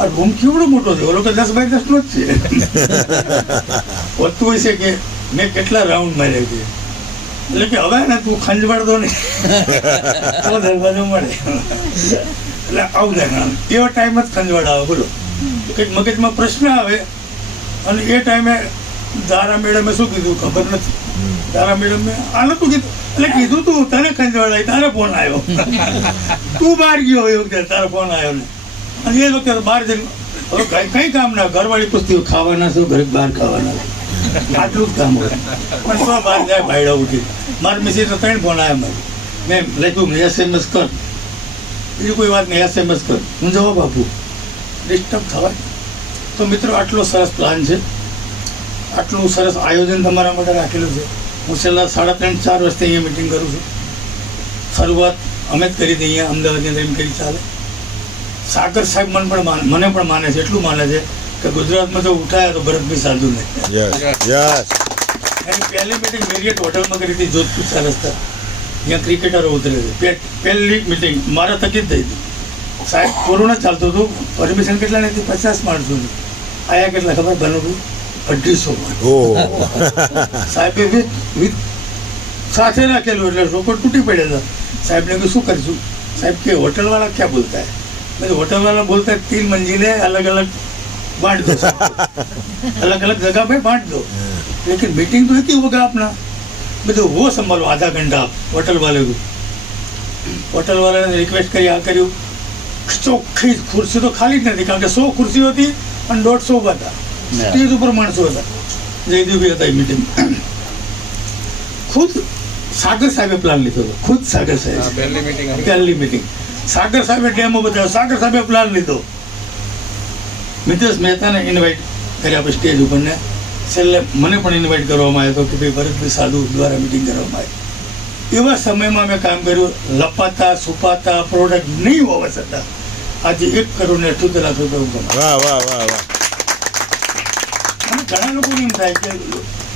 આ રૂમ કેવડો મોટો છે ઓલો તો 10 બાય 10 નો જ છે વધતું હોય છે કે મેં કેટલા રાઉન્ડ માર્યા છે એટલે કે હવે ને તું ખંજવાળતો નહીં તો દરવાજો મળે એટલે આવું થાય એવા ટાઈમ જ ખંજવાળ આવે બોલો કંઈક મગજમાં પ્રશ્ન આવે અને એ ટાઈમે દારા મેડમે શું કીધું ખબર નથી તારા મેડમે આ નતું કીધું એટલે કીધું તું તને ખંજવાળ તારે ફોન આવ્યો તું બહાર ગયો એ વખતે તારો ફોન આવ્યો ને અને એ વખતે બહાર જઈને હવે કઈ કામ ના ઘરવાળી પૂછતી ખાવાના છો ઘરે બહાર ખાવાના આટલું જ કામ હોય પણ તો બહાર જાય ભાઈડા ઉઠી મારા મિસી તો 3 ફોન આવ્યા મારી મેં લખ્યું SMS કર બીજું કોઈ વાત નહીં SMS કર હું જવાબ આપું ડિસ્ટર્બ થવાય તો મિત્રો આટલો સરસ પ્લાન છે આટલું સરસ આયોજન તમારા માટે રાખેલું છે હું છેલ્લા 3.5-4 વર્ષથી અહીંયા મિટિંગ કરું છું શરૂઆત અમે જ કરી હતી અહીંયા અમદાવાદની અંદર એમ કરી ચાલે સાગર સાહેબ મને પણ માને છે એટલું માને છે કે ગુજરાતમાં જો ઉઠાયા તો ભરતભાઈ સાધુ નહીં એની પહેલી મિટિંગ મેરિયટ હોટલમાં કરી હતી જોધપુર 4 રસ્તા અહીંયા ક્રિકેટરો ઉતરે છે પહેલી મિટિંગ મારા થકી જ થઈ હતી સાહેબ કોરોના ચાલતું હતું પરમિશન કેટલા નથી 50 માણસોની આયા કેટલા ખબર બનવું 250 સાહેબે વિથ સાથે રાખેલું એટલે લોકો તૂટી પડ્યા હતા સાહેબને કહ્યું શું કરીશું સાહેબ કે હોટલવાળા ક્યાં બોલતા है मैं होटल बोलता है 3 मंजिलें अलग अलग बांट दो अलग अलग जगह पे बांट दो लेकिन मीटिंग तो एक ही होगा अपना मैं तो वो संभालो आधा घंटा होटल वाले को होटल वाले ने रिक्वेस्ट करी आ કર્યું ચોખ્ખી ખુરશી તો ખાલી જ નથી કારણ કે 100 ખુરશીઓ હતી અને 150 હતા સ્ટેજ ઉપર માણસો હતા જયદેવભાઈ હતા એ મીટિંગ ખુદ સાગર સાહેબે પ્લાન લીધો હતો ખુદ સાગર સાહેબ પહેલી મીટિંગ સાગર સાહેબે ડેમો બતાવ્યો સાગર સાહેબે પ્લાન લીધો મિતેશ મહેતાને ઇન્વાઇટ કર્યા પછી સ્ટેજ ઉપર ને છેલ્લે મને પણ ઇન્વાઇટ કરવામાં આવ્યો હતો કે ભાઈ ભરતભાઈ સાધુ દ્વારા મિટિંગ કરવામાં આવી એવા સમયમાં મેં કામ કર્યું લપાતા છુપાતા પ્રોડક્ટ નહીં હોવા છતાં આજે 1 કરોડ ને 78 લાખ રૂપિયા મને ઘણા લોકોને એમ થાય કે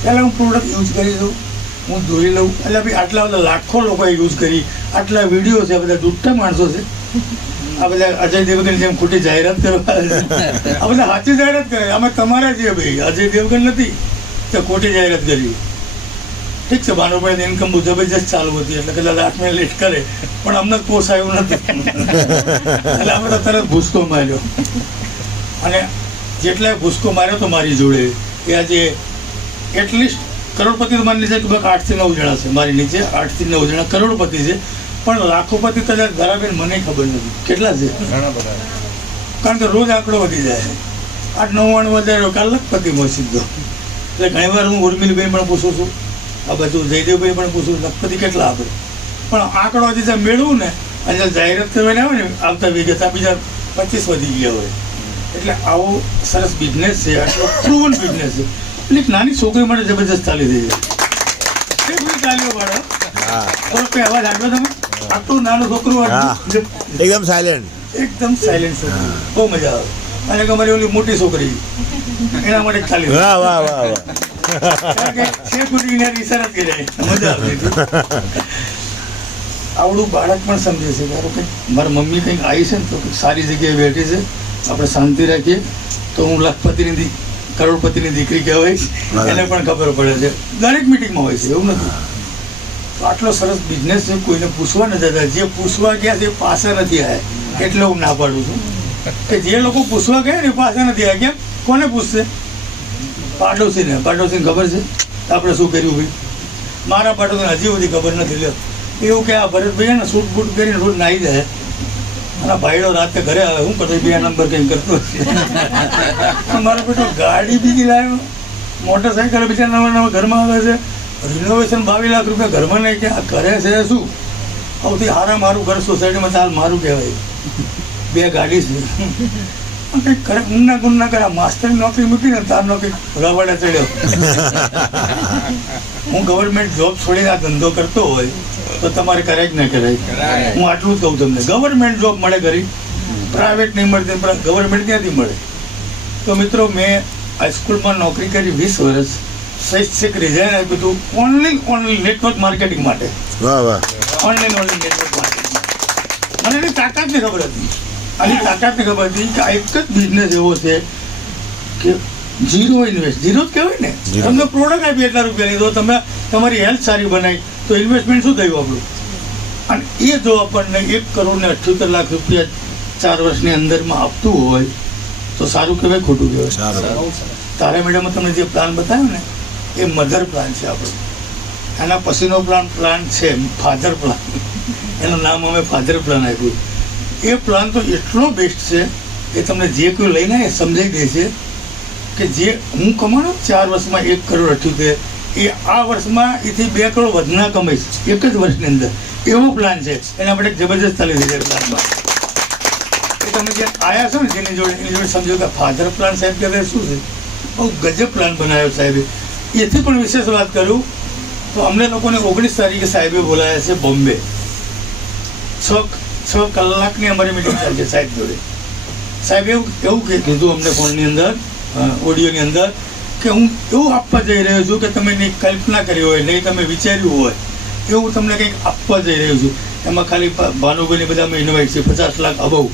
પહેલાં હું પ્રોડક્ટ યુઝ કરી દઉં હું જોઈ લઉં એટલે ભાઈ આટલા બધા લાખો લોકોએ યુઝ કરી આટલા વિડીયો છે આ બધા જુઠ્ઠા માણસો છે આ બધા અજય દેવગન જેમ ખોટી જાહેરાત કરવા આ બધા સાચી જાહેરાત કરે અમે તમારા છીએ ભાઈ અજય દેવગન નથી તો ખોટી જાહેરાત કરી ઠીક છે ભાનુભાઈ ઇન્કમ બહુ જબરજસ્ત ચાલુ હતી એટલે કદાચ 8 મહિના લેટ કરે પણ અમને પોસાયું નથી એટલે અમે તો તરત ભૂસકો માર્યો અને જેટલા ભૂસકો માર્યો તો મારી જોડે એ આજે એટલીસ્ટ કરોડપતિ તો મારી નીચે 8 થી 9 જણા છે મારી નીચે 8 થી 9 જણા કરોડપતિ છે પણ લાખોપતિ કદાચ ધરાબેન મને ખબર નથી કેટલા છે કારણ કે રોજ આંકડો વધી જાય 8-9 વધારે કાલ લખપતિ પહોંચી ગયો એટલે ઘણીવાર હું ઉર્મિલભાઈ પણ પૂછું છું આ બધું જયદેવભાઈ પણ પૂછું લખપતિ કેટલા આપે પણ આંકડો હજી મેળવું ને અને જાહેરાત કરવાને આવે ને આવતા વિગત બીજા 25 વધી ગયા હોય એટલે આવો સરસ બિઝનેસ છે આટલો પ્રૂવન બિઝનેસ છે એટલે નાની છોકરી માટે જબરજસ્ત ચાલી થઈ જાય ચાલ્યો બાળો અવાજ આગળ તમે આટલું નાનું છોકરું એકદમ સાયલેન્ટ છે બહુ મજા આવે અને અમારી ઓલી મોટી છોકરી એના માટે ચાલી ઈશારા કરી મજા આવે આવડું બાળક પણ સમજે છે ધારો કે મારા મમ્મી કંઈક આવી છે ને તો સારી જગ્યાએ બેઠી છે આપણે શાંતિ રાખીએ તો હું લખપતિની કરોડપતિની દીકરી કહેવાય એને પણ ખબર પડે છે દરેક મિટિંગમાં હોય છે એવું નથી તો આટલો સરસ બિઝનેસ છે કોઈને પૂછવા ન જતા જે પૂછવા ગયા છે એ પાછા નથી આવ્યા એટલે હું ના પાડું છું કે જે લોકો પૂછવા ગયા ને એ પાછા નથી આવ્યા કેમ કોને પૂછશે પાડોશીને ખબર છે આપણે શું કર્યું ભાઈ મારા પાડોશીને હજી બધી ખબર નથી લ્યો એવું કે આ ભરતભાઈ ને સૂટ બૂટ કરીને રોજ નાહી જાય અને ભાઈડો રાતે ઘરે આવે હું કરતો 2 નંબર કંઈ કરતો મારો બેટો ગાડી બીજી લાવ્યો મોટરસાઇકલ બીજા નવા ઘરમાં આવે છે રિનોવેશન 22 લાખ રૂપિયા ઘરમાં નહીં કે આ ઘરે છે શું સૌથી સારા મારું ઘર સોસાયટીમાં ચાલ મારું કહેવાય 2 ગાડી છે કંઈક કરે ઊંઘના ગુણ ના કરે. માસ્ટરની નોકરી મૂકીને તારનો કંઈક રવાડે ચડ્યો. હું ગવર્મેન્ટ જોબ છોડીને આ ધંધો કરતો હોય તો તમારે કરાય જ ના કરાય. હું આટલું જ કહું તમને, ગવર્મેન્ટ જોબ મળે ઘરી, પ્રાઇવેટ નહીં મળતી, ગવર્મેન્ટ ક્યાંથી મળે? તો મિત્રો, મેં હાઈસ્કૂલમાં નોકરી કરી 20 વર્ષ, શૈક્ષિક રિઝાઇન આપ્યું હતું ઓનલી નેટવર્ક માર્કેટિંગ માટે. Only network marketing. મને એની તાકાતની ખબર હતી. આની તાકાતની ખબર હતી કે આ એક જ બિઝનેસ એવો છે કે ઝીરો ઇન્વેસ્ટ, ઝીરો જ કહેવાય ને. તમને પ્રોડક્ટ આપી એટલા રૂપિયાની, તો તમે તમારી હેલ્થ સારી બનાવી તો ઇન્વેસ્ટમેન્ટ શું થયું આપણું? અને એ જો આપણને 1,78,00,000 રૂપિયા 4 વર્ષની અંદરમાં આપતું હોય તો સારું કહેવાય, ખોટું કહેવાય? તારા મેડમે તમને જે પ્લાન બતાવ્યો ને એ મધર પ્લાન છે આપણો. એના પછીનો પ્લાન છે ફાધર પ્લાન. એનું નામ અમે ફાધર પ્લાન આપ્યું. એ પ્લાન તો એટલો બેસ્ટ છે એ તમને જે કોઈ લઈને એ સમજાઈ દે છે કે જે હું કમાણો 4 વર્ષમાં 1,78,00,000, એ આ વર્ષમાં એથી 2 કરોડ વધના કમાઈશ એક જ વર્ષની અંદર. એવો પ્લાન છે. એના માટે જબરજસ્ત ચાલી રહી છે પ્લાનમાં. એ તમે જે આવ્યા છો ને એની જોડે સમજો કે ફાધર પ્લાન સાહેબ કે શું છે, બહુ ગજબ પ્લાન બનાવ્યો સાહેબે. એથી પણ વિશેષ વાત કરું તો અમને લોકોને 19 તારીખે સાહેબે બોલાયા છે બોમ્બે. 6 કલાકની અમારી મિટિંગ ચાલશે સાહેબ જોડે. સાહેબ એવું કીધું અમને ફોનની અંદર, ઓડિયોની અંદર, કે હું એવું આપવા જઈ રહ્યો છું કે તમે નહીં કલ્પના કરી હોય, નહીં તમે વિચાર્યું હોય એવું તમને કંઈક આપવા જઈ રહ્યો છું. એમાં ખાલી ભાનુભાઈને બધા અમે ઇન્વાઇટ છે 50 લાખ અબવ.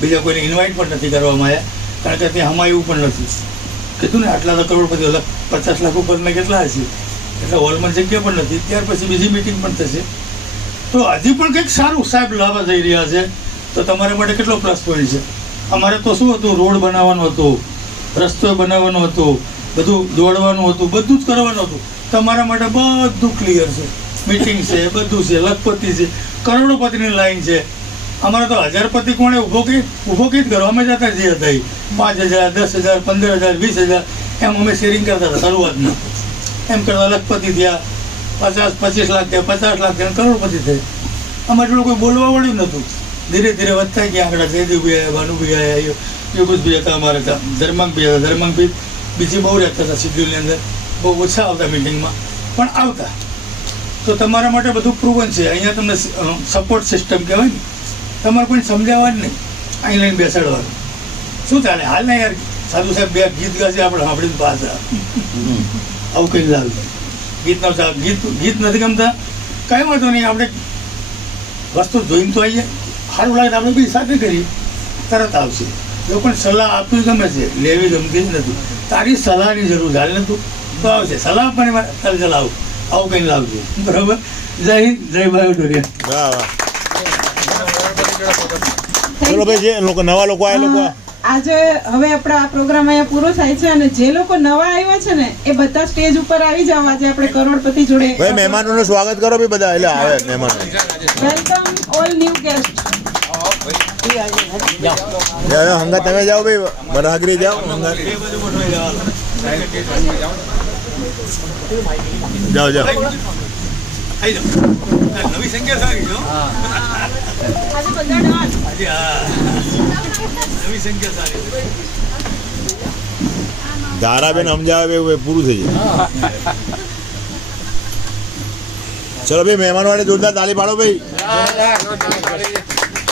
બીજા કોઈને ઇન્વાઇટ પણ નથી કરવામાં આવ્યા, કારણ કે ત્યાં હમાયું પણ નથી. કીધું ને આટલા તો કરોડપતિ 50 લાખ ઉપરના કેટલા હશે, એટલે હોલમાં જગ્યા પણ નથી. ત્યાર પછી બીજી મિટિંગ પણ થશે. તો હજી પણ કંઈક સારું સાહેબ લાવવા જઈ રહ્યા છે તો તમારા માટે કેટલો પ્લસ પોઈન્ટ છે. અમારે તો શું હતું, રોડ બનાવવાનો હતો, રસ્તો બનાવવાનો હતો, બધું દોડવાનું હતું, બધું જ કરવાનું હતું. તમારા માટે બધું ક્લિયર છે. મિટિંગ છે, બધું છે, લખપતિ છે, કરોડોપતિની લાઈન છે. અમારે તો 1000પતિ કોણે ઊભો કઈ કરો, અમે જતા જે હતા 5,000, 10,000, 15,000, 20,000 એમ અમે શેરિંગ કરતા હતા શરૂઆતમાં. એમ કરતા લખપતિ થયા, 50-25 લાખ થયા, 50 લાખ થયા, કરોડપતિ થયા. અમારે જોડે કોઈ બોલવા વાળું નહોતું. ધીરે ધીરે વધતા ગયા આંકડા. જયદેવભાઈ આવ્યા, ભાનુભાઈ આવ્યા, યોગેશભાઈ હતા, અમારે હતા ધર્માંકભાઈ હતા. ધર્માંકભાઈ બીજી બહુ રહેતા હતા શિડ્યુલની અંદર, બહુ ઓછા આવતા મિટિંગમાં, પણ આવતા. તો તમારા માટે બધું પ્રૂવન છે. અહીંયા તમને સપોર્ટ સિસ્ટમ કહેવાય ને, તમારે કોઈ સમજાવવા જ નહીં, અહીં લઈને બેસાડવાનું. શું ચાલે હાલ ને યાર, સાધુ સાહેબ 2 ગીત ગાશે આપણે સાંભળીને પાછા આવું કંઈ લાગે. ગીત નથી ગમતા, કાંઈ વાંધો નહીં, આપણે વસ્તુ જોઈને તો આવીએ, સારું લાગે તો આપણે બી સાથે કરીએ, તરત આવશે. લોકોને સલાહ આપવી ગમે છે, લેવી ગમતી જ નથી. તારી સલાહની જરૂર હાલ નતું તો આવશે સલાહ આપવાની વાત, ચાલ ચલાવ આવું કંઈ લાવજો. બરાબર. જય હિન્દ, જય ભાઈ ડોરિયા. ચલો ભાઈ, જે લોકો નવા લોકો આ લોકો આજે હવે આપણો આ પ્રોગ્રામ અહીંયા પૂરો થાય છે અને જે લોકો નવા આવ્યા છે ને એ બધા સ્ટેજ ઉપર આવી જાવ. આજે આપણે કરોડપતિ જોડે ભાઈ મહેમાનોનું સ્વાગત કરો ભાઈ બધા. એટલે આવે મહેમાનો. Welcome all new guest. હંગા તમે જાઓ ભાઈ, બરાગરી જાઓ. જાઓ જાઓ. નવી સંખ્યા સારી છે. નવી સંખ્યા સારી છે. ધારાબેન સમજાવે પૂરું થઈ જાય. ચલો ભાઈ, મહેમાનો માટે જોરદાર તાળી પાડો ભાઈ.